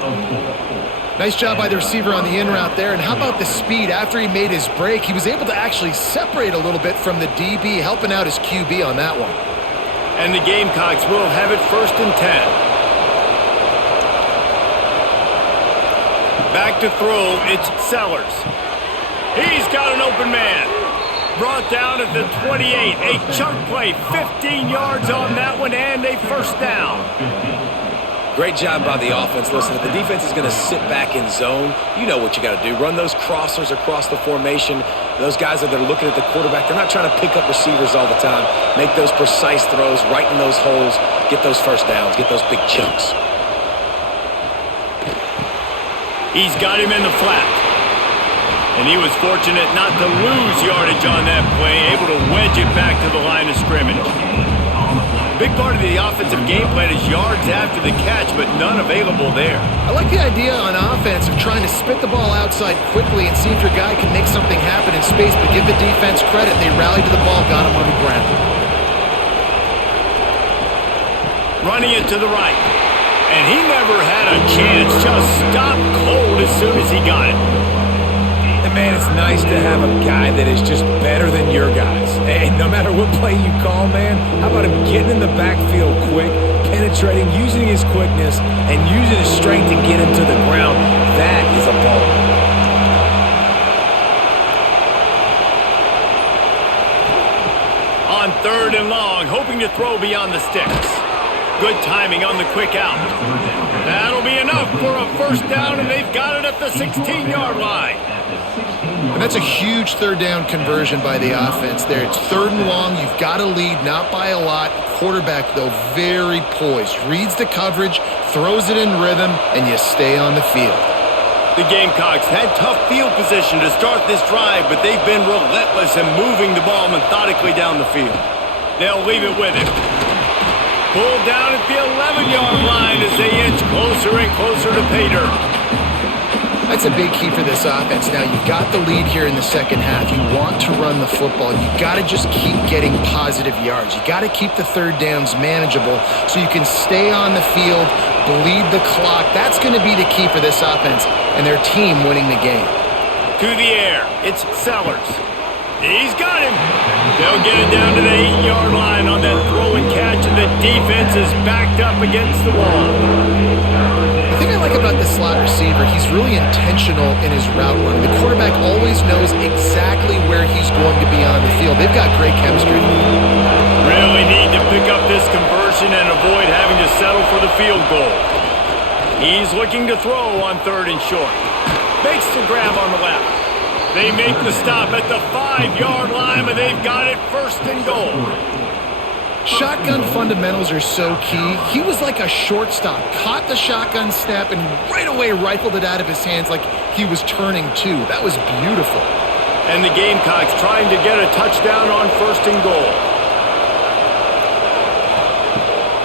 Nice job by the receiver on the in route there. And how about the speed? After he made his break, he was able to actually separate a little bit from the DB, helping out his QB on that one. And the Gamecocks will have it 1st and 10. Back to throw, it's Sellers. He's got an open man. Brought down at the 28. A chunk play, 15 yards on that one, and a first down. Great job by the offense. Listen, if the defense is going to sit back in zone, you know what you got to do. Run those crossers across the formation. Those guys that are looking at the quarterback, they're not trying to pick up receivers all the time. Make those precise throws, right in those holes, get those first downs, get those big chunks. He's got him in the flat. And he was fortunate not to lose yardage on that play, able to wedge it back to the line of scrimmage. Big part of the offensive game plan is yards after the catch, but none available there. I like the idea on offense of trying to spit the ball outside quickly and see if your guy can make something happen in space, but give the defense credit. They rallied to the ball, got him on the ground. Running it to the right. And he never had a chance, just stopped cold as soon as he got it. And man, it's nice to have a guy that is just better than your guys. Hey, no matter what play you call, man, how about him getting in the backfield quick, penetrating, using his quickness, and using his strength to get him to the ground? That is a ball. On 3rd and long, hoping to throw beyond the sticks. Good timing on the quick out. That'll be enough for a first down, and they've got it at the 16-yard line. And that's a huge 3rd down conversion by the offense there. It's 3rd and long. You've got to lead, not by a lot. Quarterback, though, very poised. Reads the coverage, throws it in rhythm, and you stay on the field. The Gamecocks had tough field position to start this drive, but they've been relentless in moving the ball methodically down the field. They'll leave it with him. Pulled down at the 11-yard line as they inch closer and closer to pay dirt. That's a big key for this offense. Now, you've got the lead here in the second half. You want to run the football. You've got to just keep getting positive yards. You've got to keep the 3rd downs manageable so you can stay on the field, bleed the clock. That's going to be the key for this offense and their team winning the game. To the air, it's Sellers. He's got him. They'll get it down to the 8-yard line on that throw and catch, and the defense is backed up against the wall. The thing I like about the slot receiver, he's really intentional in his route running. The quarterback always knows exactly where he's going to be on the field. They've got great chemistry. Really need to pick up this conversion and avoid having to settle for the field goal. He's looking to throw on 3rd and short. Makes the grab on the left. They make the stop at the 5-yard line, but they've got it 1st and goal. Shotgun fundamentals are so key. He was like a shortstop, caught the shotgun snap, and right away rifled it out of his hands like he was turning two. That was beautiful. And the Gamecocks trying to get a touchdown on 1st and goal.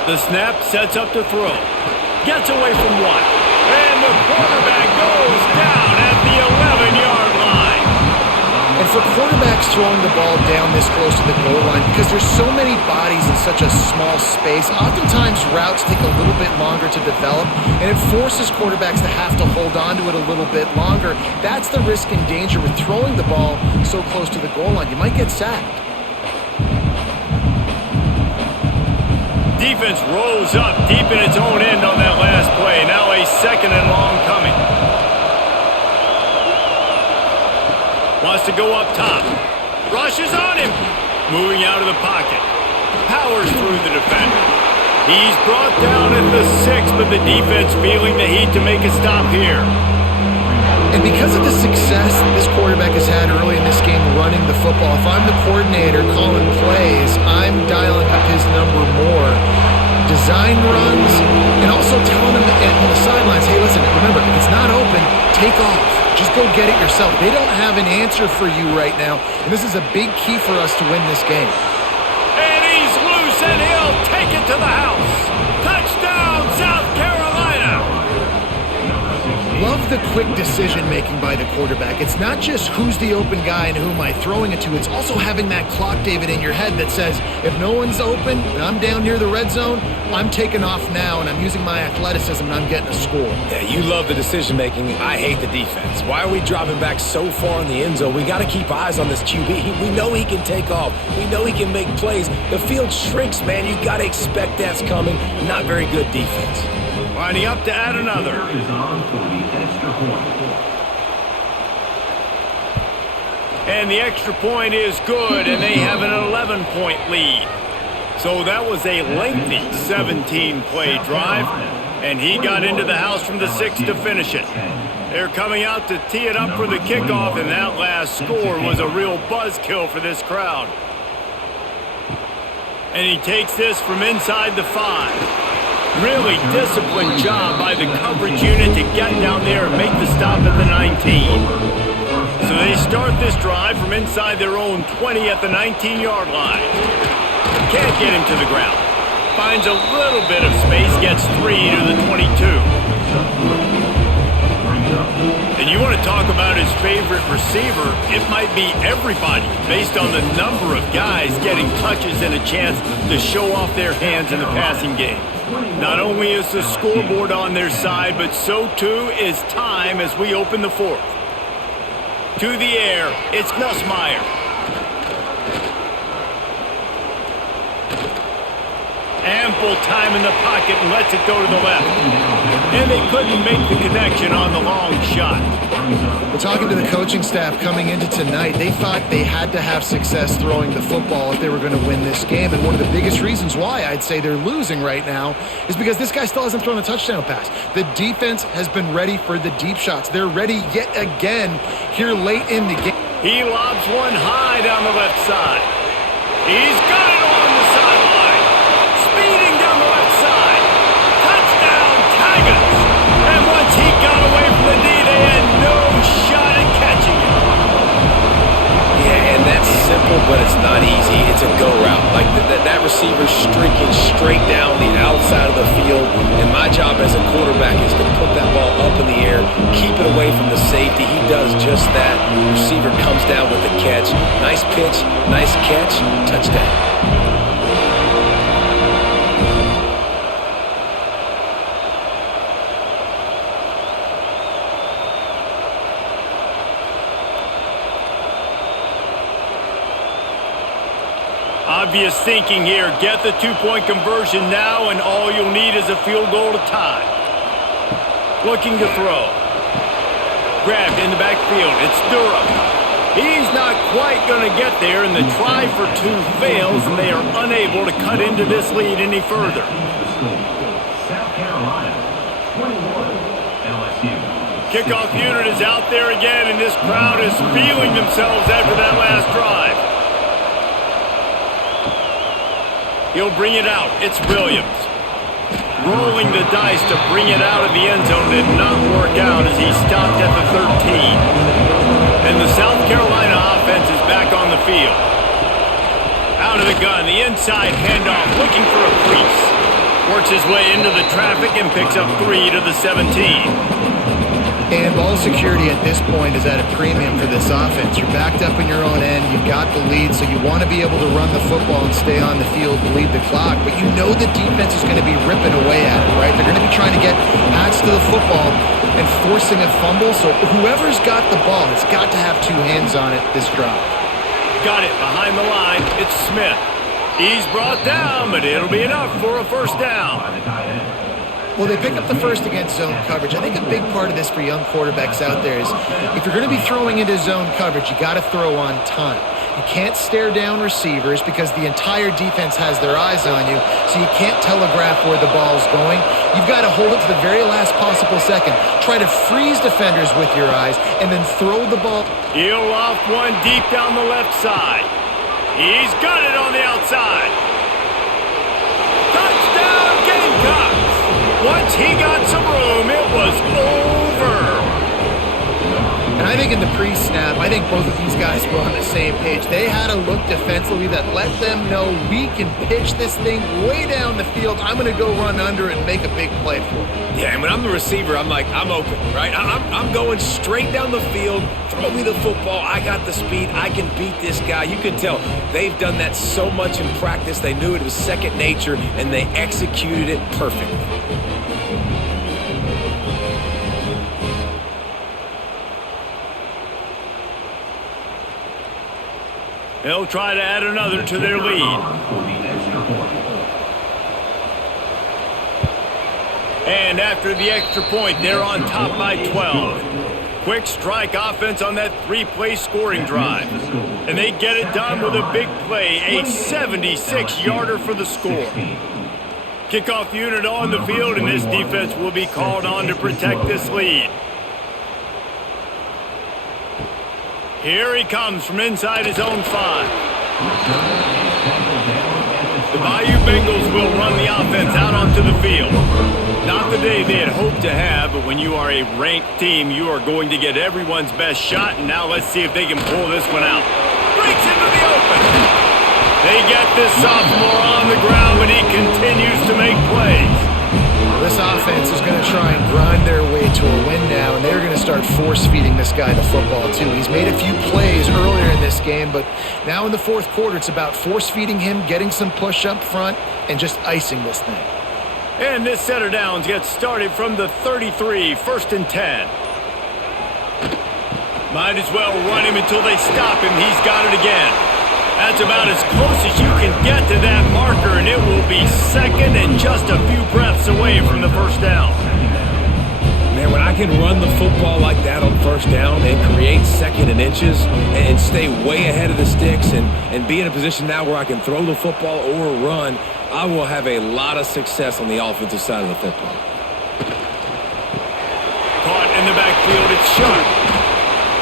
The snap sets up to throw. Gets away from one. And the quarterback goes down at the 11-yard line. And for quarterbacks throwing the ball down this close to the goal line, because there's so many bodies in such a small space, oftentimes routes take a little bit longer to develop, and it forces quarterbacks to have to hold on to it a little bit longer. That's the risk and danger with throwing the ball so close to the goal line. You might get sacked. Defense rolls up deep in its own end on that last play. Now a 2nd and long coming. Wants to go up top. Rushes on him. Moving out of the pocket. Powers through the defender. He's brought down at the 6, but the defense feeling the heat to make a stop here. And because of the success this quarterback has had early in this game running the football, if I'm the coordinator calling plays, I'm dialing up his number more. Design runs, and also telling him on the sidelines, hey, listen, remember, if it's not open, take off. Just go get it yourself. They don't have an answer for you right now, and this is a big key for us to win this game. And he's loose, and he'll take it to the house. Touchdown, South Carolina! Love the quick decision-making by the quarterback. It's not just who's the open guy and who am I throwing it to. It's also having that clock, David, in your head that says, if no one's open and I'm down near the red zone, I'm taking off now and I'm using my athleticism and I'm getting a score. Yeah, you love the decision-making. I hate the defense. Why are we dropping back so far in the end zone? We got to keep eyes on this QB. We know he can take off. We know he can make plays. The field shrinks, man. You got to expect that's coming. Not very good defense. Lining up to add another. Is on for the extra point. And the extra point is good, and they have an 11-point lead. So that was a lengthy 17-play drive, and he got into the house from the 6 to finish it. They're coming out to tee it up for the kickoff, and that last score was a real buzzkill for this crowd. And he takes this from inside the 5. Really disciplined job by the coverage unit to get down there and make the stop at the 19. So they start this drive from inside their own 20 at the 19-yard line. Can't get him to the ground. Finds a little bit of space, gets 3 to the 22. And you want to talk about his favorite receiver, it might be everybody based on the number of guys getting touches and a chance to show off their hands in the passing game. Not only is the scoreboard on their side, but so too is time as we open the 4th. To the air, it's Nussmeier. comfortable time in the pocket and lets it go to the left. And they couldn't make the connection on the long shot. Well, talking to the coaching staff coming into tonight, they thought they had to have success throwing the football if they were going to win this game. And one of the biggest reasons why I'd say they're losing right now is because this guy still hasn't thrown a touchdown pass. The defense has been ready for the deep shots. They're ready yet again here late in the game. He lobs one high down the left side. He's got it on the sideline. Speeding down the left side. Touchdown, Tigers. And once he got away from the knee, they had no shot at catching him. Yeah, and that's simple, but it's not easy. It's a go route. Like that receiver's streaking straight down the outside of the field, and my job as a quarterback is to put that ball up in the air, keep it away from the safety. He does just that. Receiver comes down with the catch. Nice pitch, nice catch, touchdown. Obvious thinking here. Get the two-point conversion now, and all you'll need is a field goal to tie. Looking to throw. Grabbed in the backfield. It's Durham. He's not quite going to get there, and the try for two fails, and they are unable to cut into this lead any further. South Carolina, 21, LSU. Kickoff unit is out there again, and this crowd is feeling themselves after that last drive. He'll bring it out. It's Williams. Rolling the dice to bring it out of the end zone did not work out as he stopped at the 13. And the South Carolina offense is back on the field. Out of the gun, the inside handoff, looking for a crease. Works his way into the traffic and picks up 3 to the 17. And ball security at this point is at a premium for this offense. You're backed up in your own end. You've got the lead, so you want to be able to run the football and stay on the field, bleed the clock. But you know the defense is going to be ripping away at it, right? They're going to be trying to get hats to the football and forcing a fumble. So whoever's got the ball has got to have two hands on it this drive. Got it behind the line. It's Smith. He's brought down, but it'll be enough for a first down. Well, they pick up the first against zone coverage. I think a big part of this for young quarterbacks out there is if you're going to be throwing into zone coverage, you got to throw on time. You can't stare down receivers because the entire defense has their eyes on you, so you can't telegraph where the ball's going. You've got to hold it to the very last possible second. Try to freeze defenders with your eyes and then throw the ball. He'll loft one deep down the left side. He's got it on the outside. Touchdown, Gamecocks! Once he got some room, it was over. And I think in the pre-snap, I think both of these guys were on the same page. They had a look defensively that let them know we can pitch this thing way down the field. I'm going to go run under it and make a big play for it. Yeah, and when I'm the receiver, I'm like, I'm open, right? I'm going straight down the field. Throw me the football. I got the speed. I can beat this guy. You can tell they've done that so much in practice. They knew it was second nature, and they executed it perfectly. They'll try to add another to their lead. And after the extra point, they're on top by 12. Quick strike offense on that 3-play scoring drive. And they get it done with a big play, a 76-yarder for the score. Kickoff unit on the field, and this defense will be called on to protect this lead. Here he comes from inside his own 5. The Bayou Bengals will run the offense out onto the field. Not the day they had hoped to have, but when you are a ranked team, you are going to get everyone's best shot, and now let's see if they can pull this one out. Breaks into the open. They get this sophomore on the ground, but he continues to make plays. This offense is going to try and grind their way to a win now, and they're going to start force-feeding this guy the football, too. He's made a few plays earlier in this game, but now in the fourth quarter, it's about force-feeding him, getting some push up front, and just icing this thing. And this set of downs gets started from the 33, 1st and 10. Might as well run him until they stop him. He's got it again. That's about as close as you can get to that marker, and it will be second and just a few breaths away from the first down. Man, when I can run the football like that on first down and create second and inches and stay way ahead of the sticks and be in a position now where I can throw the football or run, I will have a lot of success on the offensive side of the football. Caught in the backfield, it's Sharp.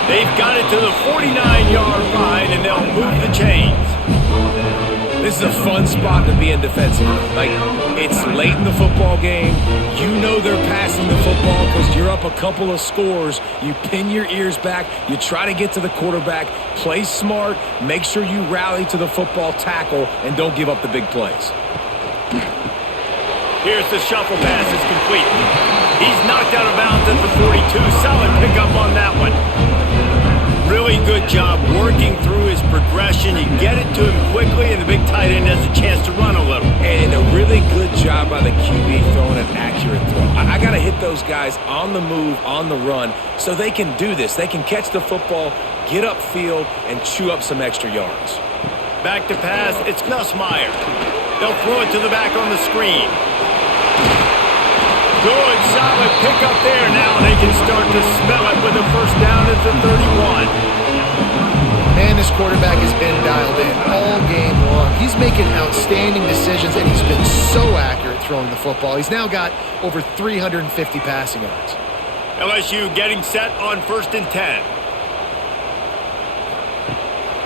They've got it to the 49-yard line, and they'll move the chains. This is a fun spot to be in defensively. Like, it's late in the football game. You know they're passing the football because you're up a couple of scores. You pin your ears back. You try to get to the quarterback. Play smart. Make sure you rally to the football tackle and don't give up the big plays. Here's the shuffle pass. It's complete. He's knocked out of bounds at the 42. Solid pickup on that one. Really good job working through his progression. You get it to him quickly, and the big tight end has a chance to run a little. And a really good job by the QB throwing an accurate throw. I got to hit those guys on the move, on the run, so they can do this. They can catch the football, get upfield, and chew up some extra yards. Back to pass. It's Nussmeier. They'll throw it to the back on the screen. Good, solid pickup there. Now they can start to smell it with a first down at the 31. Man, this quarterback has been dialed in all game long. He's making outstanding decisions, and he's been so accurate throwing the football. He's now got over 350 passing yards. LSU getting set on 1st and 10.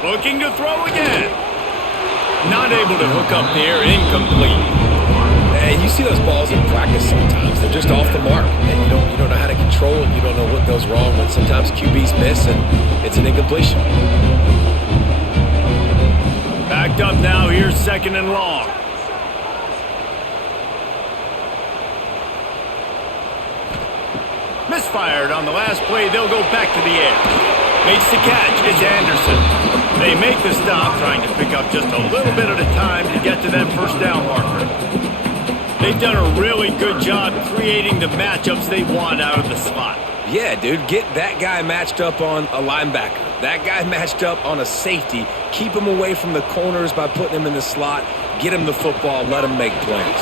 Looking to throw again. Not able to hook up there, incomplete. And you see those balls in practice sometimes. They're just off the mark. And you don't know how to control it. You don't know what goes wrong when sometimes QBs miss and it's an incompletion. Backed up now. Here's 2nd and long. Misfired on the last play. They'll go back to the air. Makes the catch. It's Anderson. They make the stop, trying to pick up just a little bit at a time to get to that first down marker. They've done a really good job creating the matchups they want out of the slot. Yeah, dude, get that guy matched up on a linebacker. That guy matched up on a safety. Keep him away from the corners by putting him in the slot. Get him the football. Let him make plays.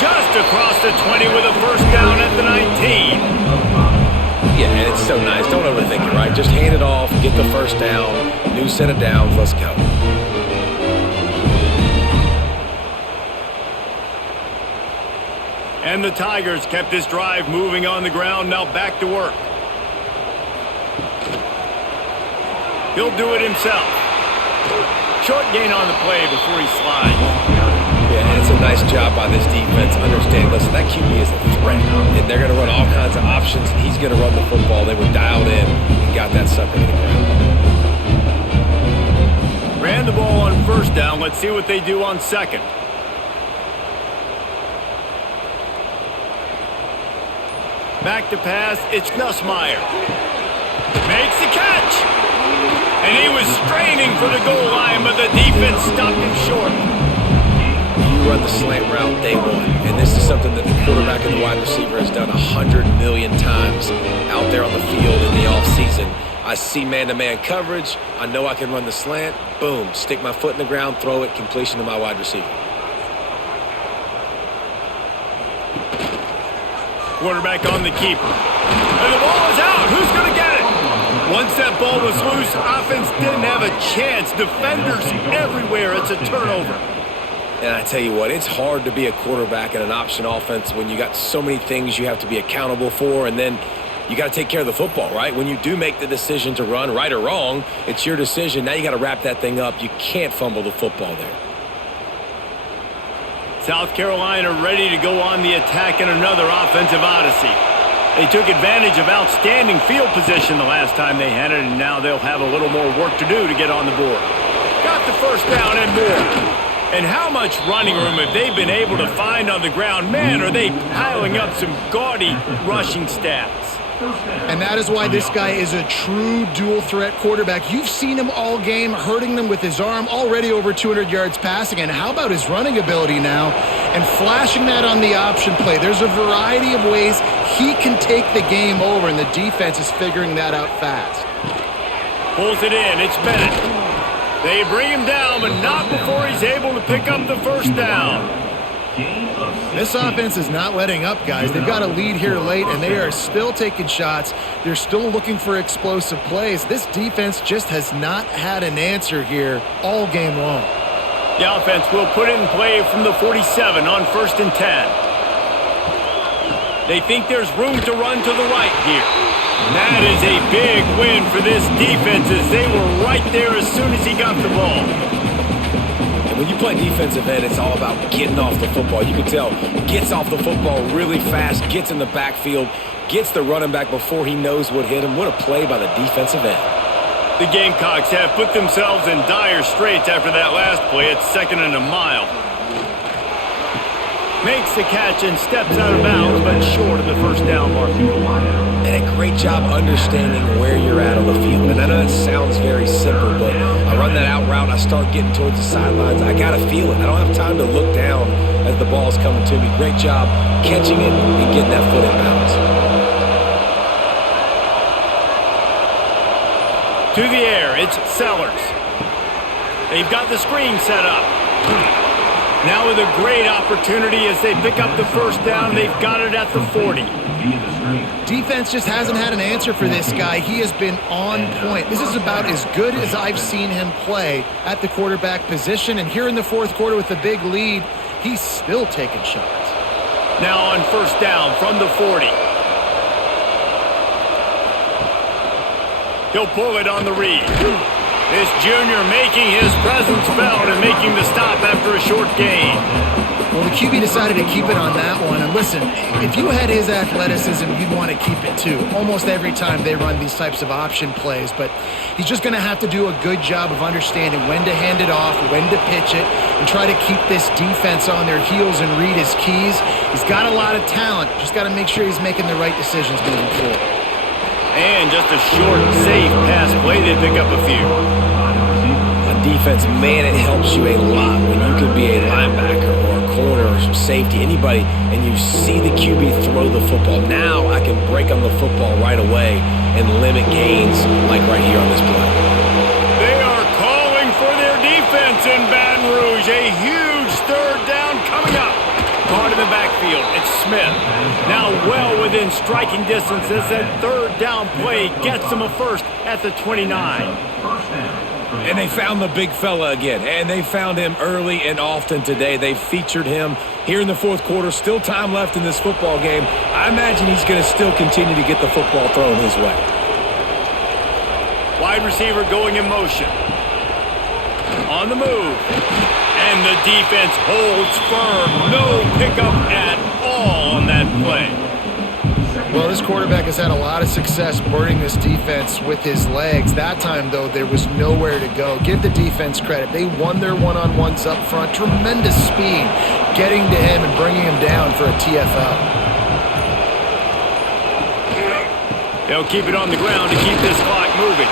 Just across the 20 with a first down at the 19. Yeah, and it's so nice. Don't overthink it, right? Just hand it off, get the first down, new set of downs, let's go. And the Tigers kept this drive moving on the ground, now back to work. He'll do it himself. Short gain on the play before he slides. Yeah, and it's a nice job by this defense. Understand, listen, that QB is a threat. And they're going to run all kinds of options. He's going to run the football. They were dialed in and got that sucker to the ground. Ran the ball on first down. Let's see what they do on second. Back to pass. It's Nussmeier. Makes the catch. And he was straining for the goal line, but the defense stopped him short. You run the slant route day one, and this is something that the quarterback and the wide receiver has done 100 million times out there on the field in the offseason. I see man-to-man coverage. I know I can run the slant. Boom. Stick my foot in the ground, throw it, completion to my wide receiver. Quarterback on the keeper. And the ball is out. Who's going to get it? Once that ball was loose, offense didn't have a chance. Defenders everywhere. It's a turnover. And I tell you what, it's hard to be a quarterback in an option offense when you got so many things you have to be accountable for, and then you got to take care of the football, right? When you do make the decision to run, right or wrong, it's your decision. Now you got to wrap that thing up. You can't fumble the football there. South Carolina ready to go on the attack in another offensive odyssey. They took advantage of outstanding field position the last time they had it, and now they'll have a little more work to do to get on the board. Got the first down and more. And how much running room have they been able to find on the ground? Man, are they piling up some gaudy rushing stats. And that is why this guy is a true dual-threat quarterback. You've seen him all game, hurting them with his arm, already over 200 yards passing. And how about his running ability now? And flashing that on the option play. There's a variety of ways he can take the game over, and the defense is figuring that out fast. Pulls it in. It's Bennett. They bring him down, but not before he's able to pick up the first down. This offense is not letting up, guys. They've got a lead here late, and they are still taking shots. They're still looking for explosive plays. This defense just has not had an answer here all game long. The offense will put it in play from the 47 on 1st and 10. They think there's room to run to the right here. That is a big win for this defense as they were right there as soon as he got the ball. And when you play defensive end, it's all about getting off the football. You can tell, gets off the football really fast, gets in the backfield, gets the running back before he knows what hit him. What a play by the defensive end. The Gamecocks have put themselves in dire straits after that last play. It's 2nd and a mile. Makes the catch and steps out of bounds, but short of the first down mark. And a great job understanding where you're at on the field. And I know that sounds very simple, but I run that out route, I start getting towards the sidelines. I got to feel it. I don't have time to look down as the ball's coming to me. Great job catching it and getting that foot in bounds. To the air, it's Sellers. They've got the screen set up. Now with a great opportunity as they pick up the first down. They've got it at the 40. Defense just hasn't had an answer for this guy. He has been on point. This is about as good as I've seen him play at the quarterback position. And here in the 4th quarter with a big lead, he's still taking shots. Now on 1st down from the 40. He'll pull it on the read. This junior making his presence felt and making the stop after a short gain. Well, the QB decided to keep it on that one. And listen, if you had his athleticism, you'd want to keep it too. Almost every time they run these types of option plays. But he's just going to have to do a good job of understanding when to hand it off, when to pitch it, and try to keep this defense on their heels and read his keys. He's got a lot of talent. Just got to make sure he's making the right decisions moving forward. And just a short, safe pass play. They pick up a few. On defense, man, it helps you a lot when you can be a linebacker or a corner or some safety, anybody, and you see the QB throw the football. Now I can break on the football right away and limit gains like right here on this play. They are calling for their defense in Baton Rouge. A huge 3rd down coming up. Caught in the backfield, it's Smith. Now well within striking distance as that 3rd down play gets them a first at the 29. And they found the big fella again, and they found him early and often today. They featured him here in the 4th quarter. Still time left in this football game. I imagine he's going to still continue to get the football thrown his way. Wide receiver going in motion. On the move. And the defense holds firm. No pickup at all on that play. Well, this quarterback has had a lot of success burning this defense with his legs. That time, though, there was nowhere to go. Give the defense credit. They won their one-on-ones up front. Tremendous speed getting to him and bringing him down for a TFL. They'll keep it on the ground to keep this clock moving.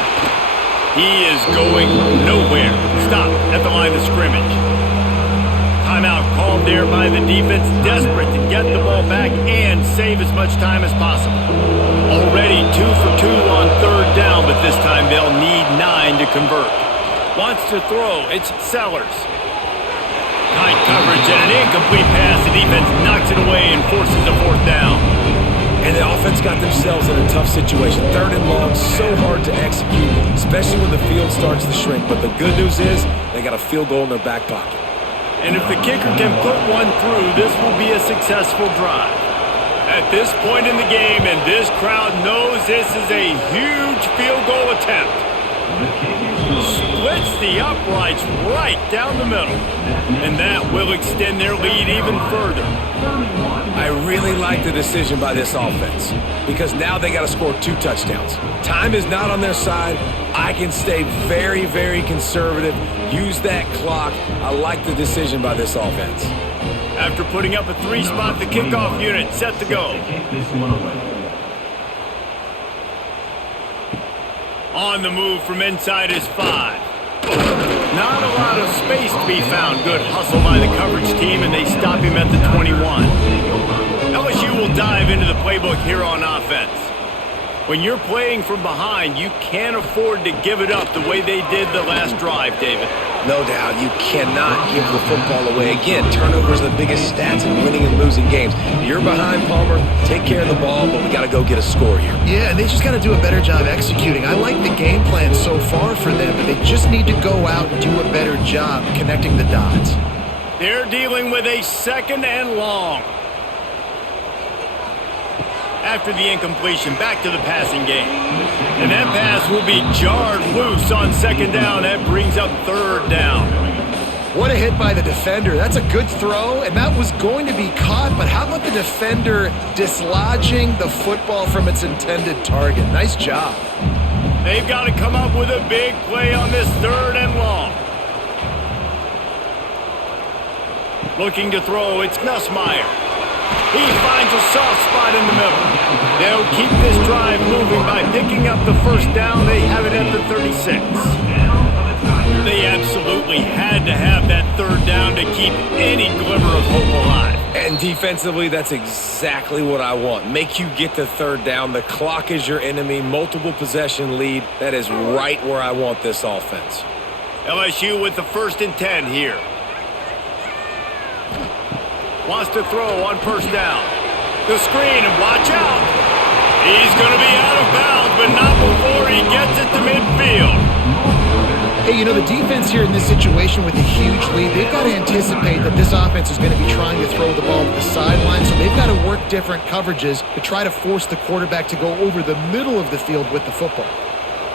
He is going nowhere. Stop at the line of scrimmage. Timeout called there by the defense, desperate to get the ball back and save as much time as possible. Already 2 for 2 on 3rd down, but this time they'll need 9 to convert. Wants to throw, it's Sellers. Tight coverage and an incomplete pass. The defense knocks it away and forces a 4th down. And the offense got themselves in a tough situation. 3rd and long, so hard to execute, especially when the field starts to shrink. But the good news is they got a field goal in their back pocket. And if the kicker can put one through, this will be a successful drive. At this point in the game, and this crowd knows this is a huge field goal attempt. Splits the uprights right down the middle. And that will extend their lead even further. I really like the decision by this offense because now they got to score 2 touchdowns. Time is not on their side. I can stay very, very conservative, use that clock. I like the decision by this offense. After putting up a 3-spot, the kickoff unit set to go. On the move from inside is 5. Not a lot of space to be found. Good hustle by the coverage team, and they stop him at the 21. LSU will dive into the playbook here on offense. When you're playing from behind, you can't afford to give it up the way they did the last drive, David. No doubt, you cannot give the football away. Again, turnovers are the biggest stats in winning and losing games. You're behind, Palmer. Take care of the ball, but we got to go get a score here. Yeah, and they just got to do a better job executing. I like the game plan so far for them, but they just need to go out and do a better job connecting the dots. They're dealing with a 2nd and long. After the incompletion, back to the passing game. And that pass will be jarred loose on 2nd down. That brings up 3rd down. What a hit by the defender. That's a good throw, and that was going to be caught, but how about the defender dislodging the football from its intended target? Nice job. They've got to come up with a big play on this 3rd and long. Looking to throw, it's Nussmeier. He finds a soft spot in the middle. They'll keep this drive moving by picking up the 1st down. They have it at the 36. They absolutely had to have that 3rd down to keep any glimmer of hope alive. And defensively, that's exactly what I want. Make you get the 3rd down. The clock is your enemy. Multiple possession lead. That is right where I want this offense. LSU with the 1st and 10 here. Wants to throw on 1st down. The screen, and watch out. He's going to be out of bounds, but not before he gets it to midfield. Hey, you know, the defense here in this situation with a huge lead, they've got to anticipate that this offense is going to be trying to throw the ball to the sideline, so they've got to work different coverages to try to force the quarterback to go over the middle of the field with the football.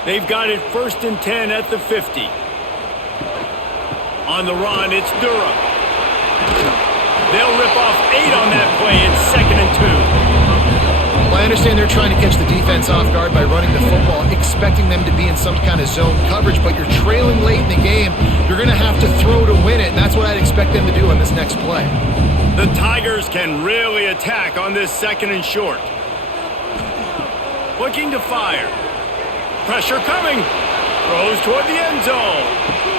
They've got it 1st and 10 at the 50. On the run, it's Durham. They'll rip off 8 on that play. It's 2nd and 2. Well, I understand they're trying to catch the defense off guard by running the football, expecting them to be in some kind of zone coverage, but you're trailing late in the game. You're going to have to throw to win it, and that's what I'd expect them to do on this next play. The Tigers can really attack on this 2nd and short. Looking to fire. Pressure coming. Throws toward the end zone.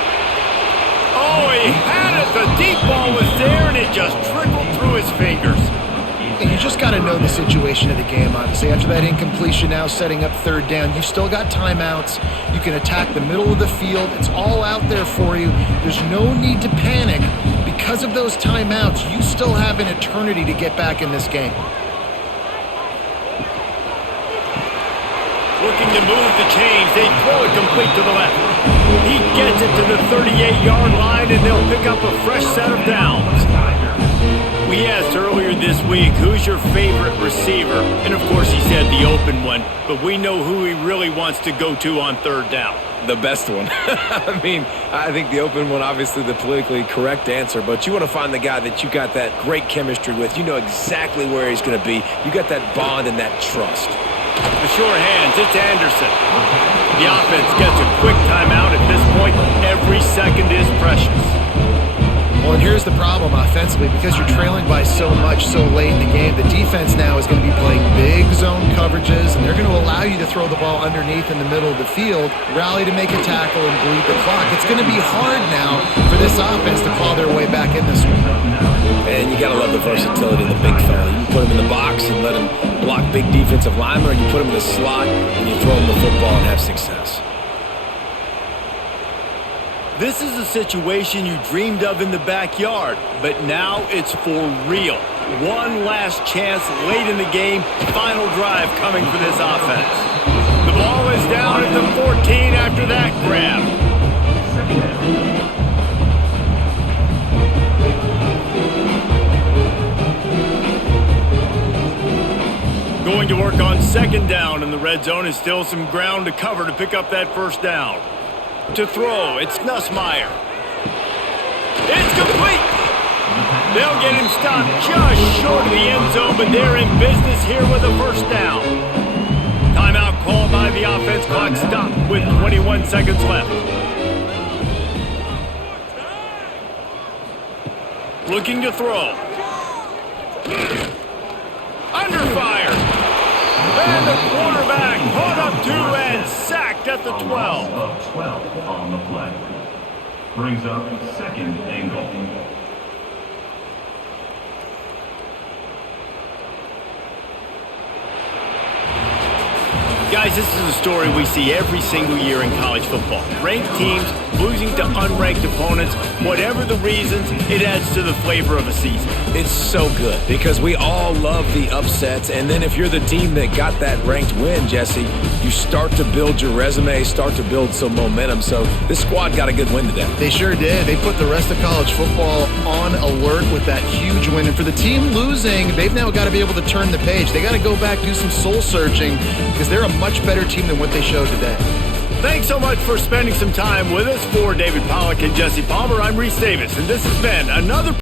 Oh, he had it. The deep ball was there, and it just trickled through his fingers. And you just got to know the situation of the game, honestly. After that incompletion now setting up 3rd down, you've still got timeouts. You can attack the middle of the field. It's all out there for you. There's no need to panic. Because of those timeouts, you still have an eternity to get back in this game. Looking to move the chains. They throw it complete to the left. He gets it to the 38-yard line, and they'll pick up a fresh set of downs. We asked earlier this week, who's your favorite receiver? And, of course, he said the open one, but we know who he really wants to go to on 3rd down. The best one. I mean, I think the open one, obviously the politically correct answer, but you want to find the guy that you got that great chemistry with. You know exactly where he's going to be. You got that bond and that trust. The sure hands, it's Anderson. The offense gets a quick timeout at this point. Every second is precious. Well, and here's the problem offensively. Because you're trailing by so much so late in the game, the defense now is going to be playing big zone coverages, and they're going to allow you to throw the ball underneath in the middle of the field, rally to make a tackle, and bleed the clock. It's going to be hard now for this offense to claw their way back in this one. And you got to love the versatility of the big fella. You can put him in the box and let him block big defensive linemen, or you put him in the slot and you throw him the football and have success. This is a situation you dreamed of in the backyard, but now it's for real. One last chance late in the game. Final drive coming for this offense. The ball is down at the 14 after that grab. Going to work on 2nd down in the red zone, is still some ground to cover to pick up that 1st down. To throw, it's Nussmeier. It's complete. They'll get him stopped just short of the end zone, but they're in business here with a 1st down. Timeout called by the offense. Clock stopped with 21 seconds left. Looking to throw. Under fire. And the quarterback caught up to and sacked at the 12. Of 12 on the play. Brings up 2nd and goal. Guys, this is a story we see every single year in college football. Ranked teams losing to unranked opponents. Whatever the reasons, it adds to the flavor of a season. It's so good because we all love the upsets, and then if you're the team that got that ranked win, Jesse, you start to build your resume, start to build some momentum. So this squad got a good win today. They sure did. They put the rest of college football on alert with that huge win. And for the team losing, they've now got to be able to turn the page. They got to go back, do some soul searching, because they're a much better team than what they showed today. Thanks so much for spending some time with us. For David Pollack and Jesse Palmer, I'm Reese Davis, and this has been another